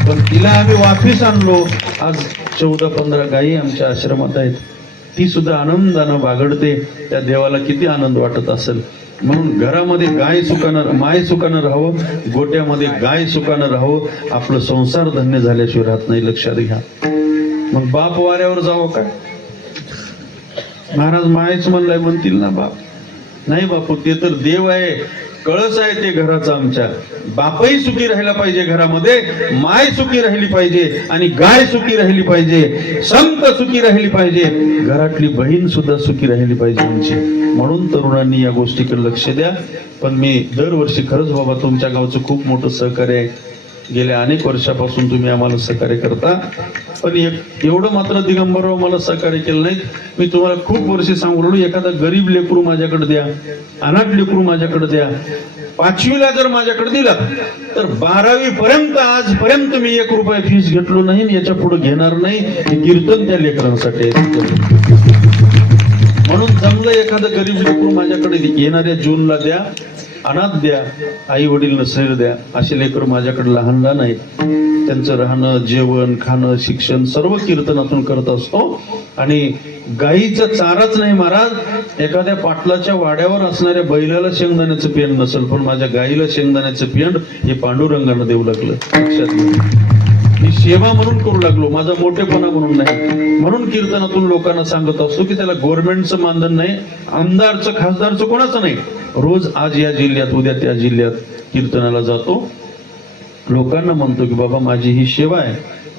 पण तिला आम्ही वापिस आणलो. आज 14-15 गायी आमच्या आश्रमात आहेत. ती सुद्धा आनंदानं बागडते. त्या देवाला किती आनंद वाटत असेल. म्हणून घरामध्ये गाय सुखानं, माय सुखानं राहावं, गोट्यामध्ये गाय सुखानं राहावं. आपलं संसार धन्य झाल्याशिवाय राहत नाही, लक्षात घ्या. मग बाप वाऱ्यावर जावं काय? महाराज मायच म्हणलाय म्हणतील ना बाप. नाही बापू, ते तर देव आहे, कळस आहे ते घराचा. आमच्या बापही सुखी राहिला पाहिजे घरामध्ये, माय सुखी राहिली पाहिजे, आणि गाय सुखी राहिली पाहिजे, संत सुखी राहिली पाहिजे, घरातली बहीण सुद्धा सुखी राहिली पाहिजे आमची. म्हणून तरुणांनी या गोष्टीकडे लक्ष द्या. पण मी दरवर्षी खरंच बाबा तुमच्या गावचं खूप मोठं सहकार्य आहे. गेल्या अनेक वर्षापासून तुम्ही आम्हाला सहकार्य करता. पण एवढं मात्र दिगंबरराव मला सहकार्य केलं नाही. मी तुम्हाला खूप वर्षे सांगू लागलो, एखादा गरीब लेकरू माझ्याकडे द्या, अनाथ लेकरू माझ्याकडे द्या. 5वीला जर माझ्याकडे दिला तर 12वी पर्यंत आजपर्यंत मी 1 रुपया फीस घेतलो नाही, याच्या पुढे घेणार नाही. हे कीर्तन त्या लेकरांसाठी आहे. म्हणून जमलं एखादं गरीब लेकरू माझ्याकडे येणाऱ्या जूनला द्या, अनाथ द्या, आई वडील नसेल द्या. असे लेकर माझ्याकडे लहान आहेत. त्यांचं राहणं, जेवण, खाणं, शिक्षण सर्व कीर्तनातून करत असतो. आणि गाईचा चाराच नाही महाराज, एखाद्या पाटलाच्या वाड्यावर असणाऱ्या बैलाला शेंगदाण्याचं पेंड नसेल, पण माझ्या गाईला शेंगदाण्याचं पेंड हे पांडुरंगानं देऊ लागलं. लक्षात घ्या, मी सेवा म्हणून करू लागलो, माझा मोठेपणा म्हणून नाही. म्हणून कीर्तनातून लोकांना सांगत असतो की त्याला गव्हर्नमेंटचं मानधन नाही, आमदारचं, खासदारचं, कोणाचं नाही. रोज आज या जिल्ह्यात, उद्या त्या जिल्ह्यात कीर्तनाला जातो. लोकांना म्हणतो की बाबा माझी ही सेवा आहे,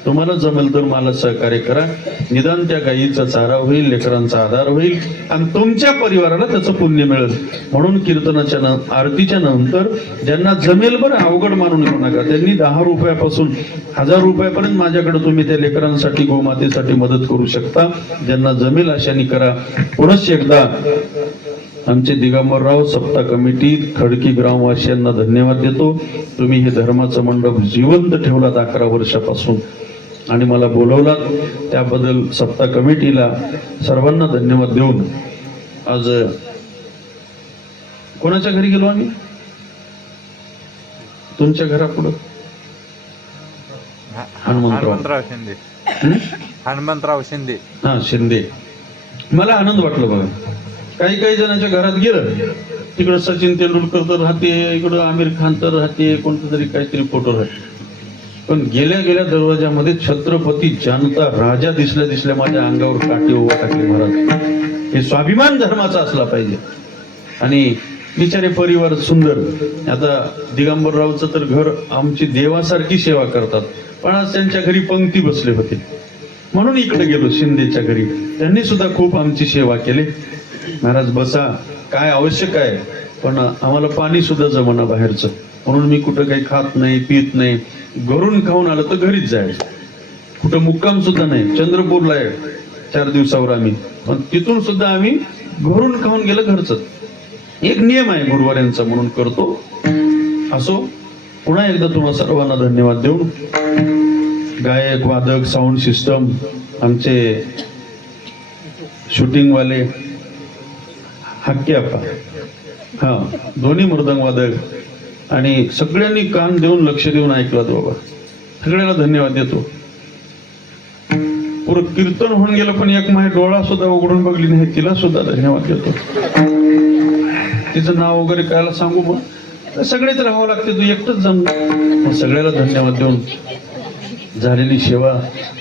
तुम्हाला जमेल तर मला सहकार्य करा. निदान त्या गायीचा चारा होईल, लेकरांचा आधार होईल, आणि तुमच्या परिवाराला त्याचं पुण्य मिळेल. म्हणून कीर्तनाच्या आरतीच्या नंतर ज्यांना जमेल, बरं अवघड मानून घेऊ नका, त्यांनी 10 रुपयापासून 1000 रुपयापर्यंत माझ्याकडे तुम्ही त्या लेकरांसाठी, गोमातेसाठी मदत करू शकता. ज्यांना जमेल अशाने करा. पुनश्च एकदा आमचे दिगंबरराव सप्ताह कमिटी, खडकी ग्रामवासियांना धन्यवाद देतो. तुम्ही हे धर्माचं मंडप जिवंत ठेवलात 11 वर्षापासून, आणि मला बोलवलात त्याबद्दल सप्ताह कमिटीला सर्वांना धन्यवाद देऊन आज कोणाच्या घरी गेलो आम्ही? तुमच्या घरापुढं हनुमंतराव शिंदे. हनुमंतराव शिंदे. हा, शिंदे. मला आनंद वाटला बघा. काही काही जणांच्या घरात गेलं, तिकडं सचिन तेंडुलकर तर राहते, इकडं आमिर खान तर राहते, कोणतं तरी काहीतरी फोटो राहते. पण गेल्या गेल्या दरवाजामध्ये छत्रपती जनता राजा दिसल्या माझ्या अंगावर काटे उभा टाकले महाराज. हे स्वाभिमान धर्माचा असला पाहिजे. आणि बिचारे परिवार सुंदर. आता दिगंबररावचं तर घर आमची देवासारखी सेवा करतात, पण आज त्यांच्या घरी पंक्ती बसले होते म्हणून इकडे गेलो शिंदेच्या घरी. त्यांनी सुद्धा खूप आमची सेवा केली. महाराज बसा, काय आवश्यक आहे, पण आम्हाला पाणी सुद्धा जमना बाहेरचं, म्हणून मी कुठं काही खात नाही पीत नाही. घरून खाऊन आलं तर घरीच जायचं, कुठं मुक्काम सुद्धा नाही. चंद्रपूरला आहे 4 दिवसावर आम्ही, पण तिथून सुद्धा आम्ही घरून खाऊन गेलं घरच. एक नियम आहे गुरुवाऱ्यांचा म्हणून करतो. असो, पुन्हा एकदा तुम्हा सर्वांना धन्यवाद देऊन गायक वादक साऊंड सिस्टम आमचे शूटिंग वाले हक्के आप्पा, हा दोन्ही मृदंग वादक आणि सगळ्यांनी कान देऊन लक्ष देऊन ऐकलात बाबा, सगळ्यांना धन्यवाद देतो. पुरं कीर्तन होऊन गेलं पण एक माझ्या डोळा सुद्धा उघडून बघली नाही, तिला सुद्धा धन्यवाद देतो. तिचं नाव वगैरे कायला सांगू, मग सगळेच राहावं लागते, तू एकटंच जमलं. मग सगळ्याला धन्यवाद देऊन झालेली सेवा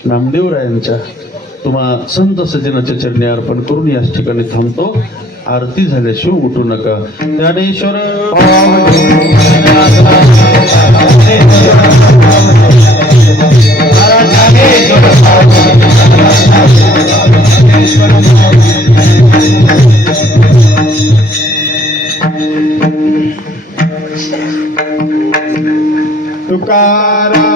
नामदेवरायांच्या तुम्हा संत सज्जनाच्या चरणी अर्पण करून याच ठिकाणी थांबतो. आरती झाल्याशिवाय उठू नका. ज्ञानेश्वर तुकाराम तुकाराम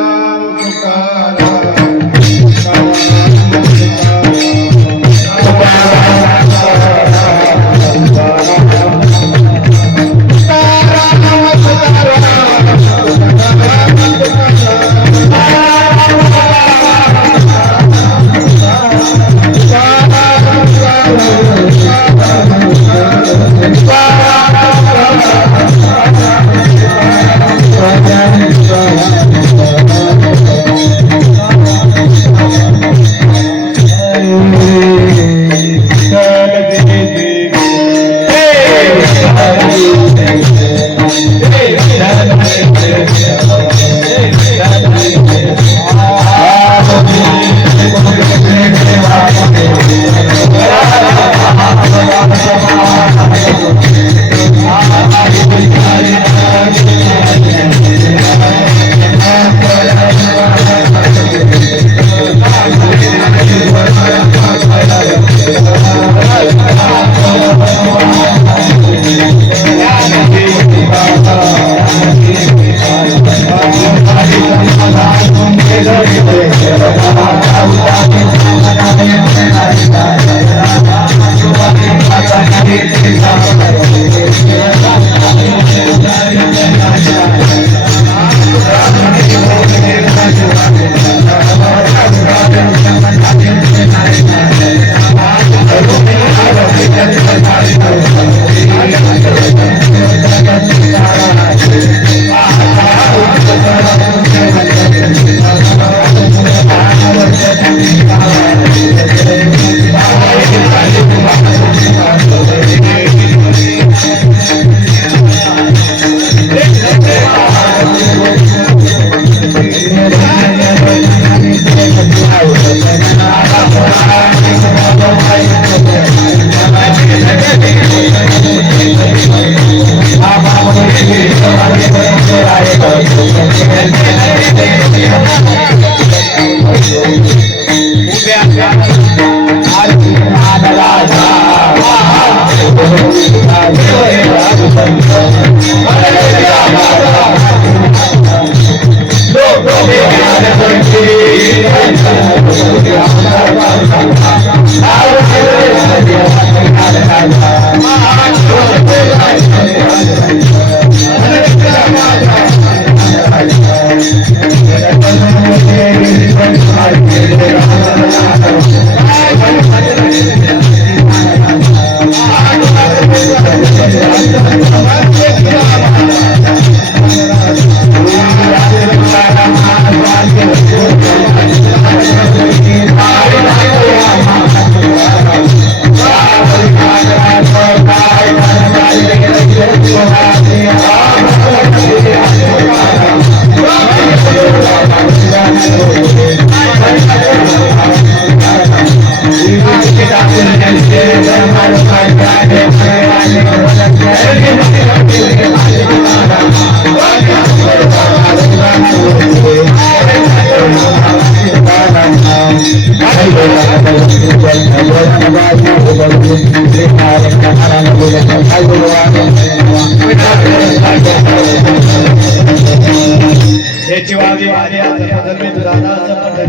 याची वावी वारी जन्मी दुराना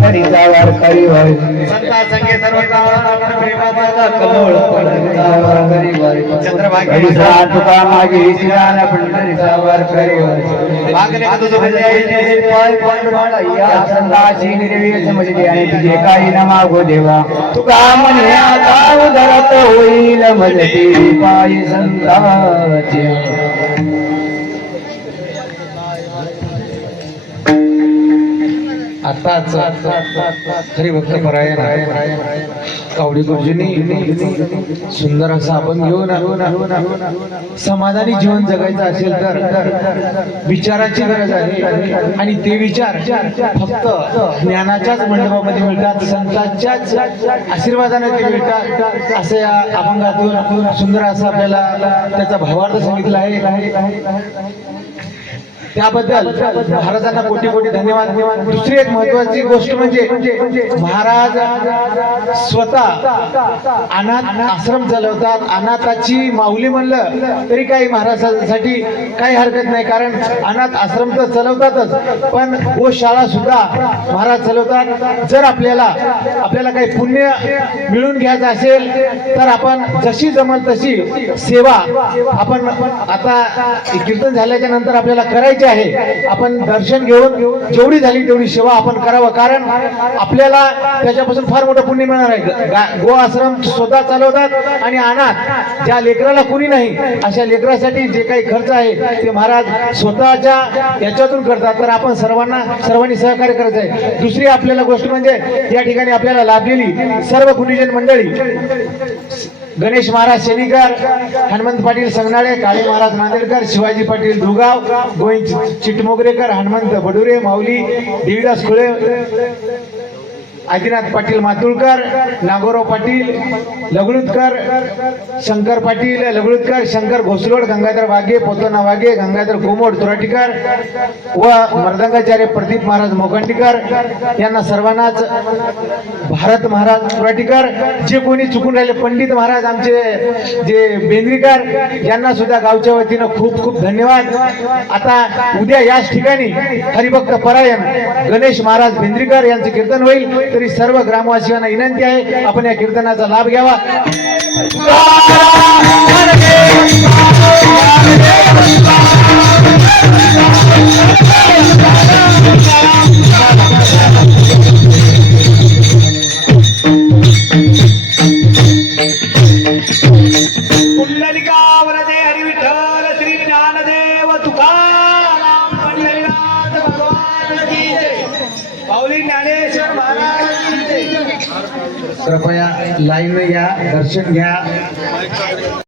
हरीचा वारकरी वारी संता संगे सर्व काळा प्रेमाचा कल्लोळ हरीचा तुका मागे शिरान पंढरीचा वारकरी वारी मागणे का तुझं म्हणजे पाय पांडुरंगा या संताची निर्वेश म्हणजे आणि तुझे काही न मागो देवा तुका म्हणे आता उदरत होईल मजती पायी संताची आताच हरिभक्त परायण कावडी गुरुजींनी सुंदर असं आपण घेऊन समाधानी जीवन जगायचं असेल तर विचाराची गरज आहे आणि ते विचार फक्त ज्ञानाच्याच मंडपामध्ये मिळतात संतांच्याच आशीर्वादाने ते मिळतात असे या अभंगातून सुंदर असं आपल्याला त्याचा भावार्थ सांगितला आहे त्याबद्दल महाराजांना कोटी कोटी धन्यवाद. दुसरी एक महत्वाची गोष्ट म्हणजे महाराज स्वतः अनाथ आश्रम चालवतात. अनाथाची माऊली म्हणलं तरी काही महाराजांसाठी काही हरकत नाही, कारण अनाथ आश्रम तर चालवतातच पण गोशाळा सुद्धा महाराज चालवतात. जर आपल्याला काही पुण्य मिळून घ्यायचं असेल तर आपण जशी जमल तशी सेवा आपण आता कीर्तन झाल्याच्या नंतर आपल्याला करायची आहे. आपण दर्शन घेऊन जेवढी झाली तेवढी सेवा आपण करावं, कारण आपल्याला त्याच्यापासून फार मोठं पुण्य मिळणार आहे. गो आश्रम स्वतः चालवतात आणि अनाथ ज्या लेकराला कुणी नाही अशा लेकरासाठी जे काही खर्च आहे ते महाराज स्वतःच्या याच्यातून करतात. तर आपण सर्वांनी सहकार्य करायचं आहे. दुसरी आपल्याला गोष्ट म्हणजे या ठिकाणी आपल्याला लाभलेली सर्व गुणीजन मंडळी गणेश महाराज शेनीकर, हनुमंत पाटील संगनाळे, काळे महाराज नांदेडकर, शिवाजी पाटील दुगाव, गोविंद चिटमोगरेकर, हनुमंत बडुरे, माऊली, देवीदास खुळे, आदिनाथ पाटील मातुळकर, नागोराव पाटील लगळुतकर, शंकर पाटील लगळुतकर, शंकर घोसलोड, गंगाधर वाघे, पोतना वाघे, गंगाधर कोमोड तुराटीकर व मर्दंगाचार्य प्रदीप महाराज मोगंडीकर यांना सर्वांनाच भारत महाराज तुराटीकर, जे कोणी चुकून राहिले पंडित महाराज आमचे जे बेंद्रीकर यांना सुद्धा गावच्या वतीनं खूप खूप धन्यवाद. आता उद्या याच ठिकाणी हरिभक्त परायण गणेश महाराज बेंद्रीकर यांचे कीर्तन होईल. तरी सर्व ग्रामवासियांना विनंती आहे आपण या कीर्तनाचा लाभ घ्यावा. पुंडलिका वरदे हरी विठ्ठल श्री ज्ञानदेव तुकाराम पंढरीनाथ भगवान की जय. माऊली ज्ञानेश्वर महाराज की जय. कृपया लाईन या, दर्शन घ्या.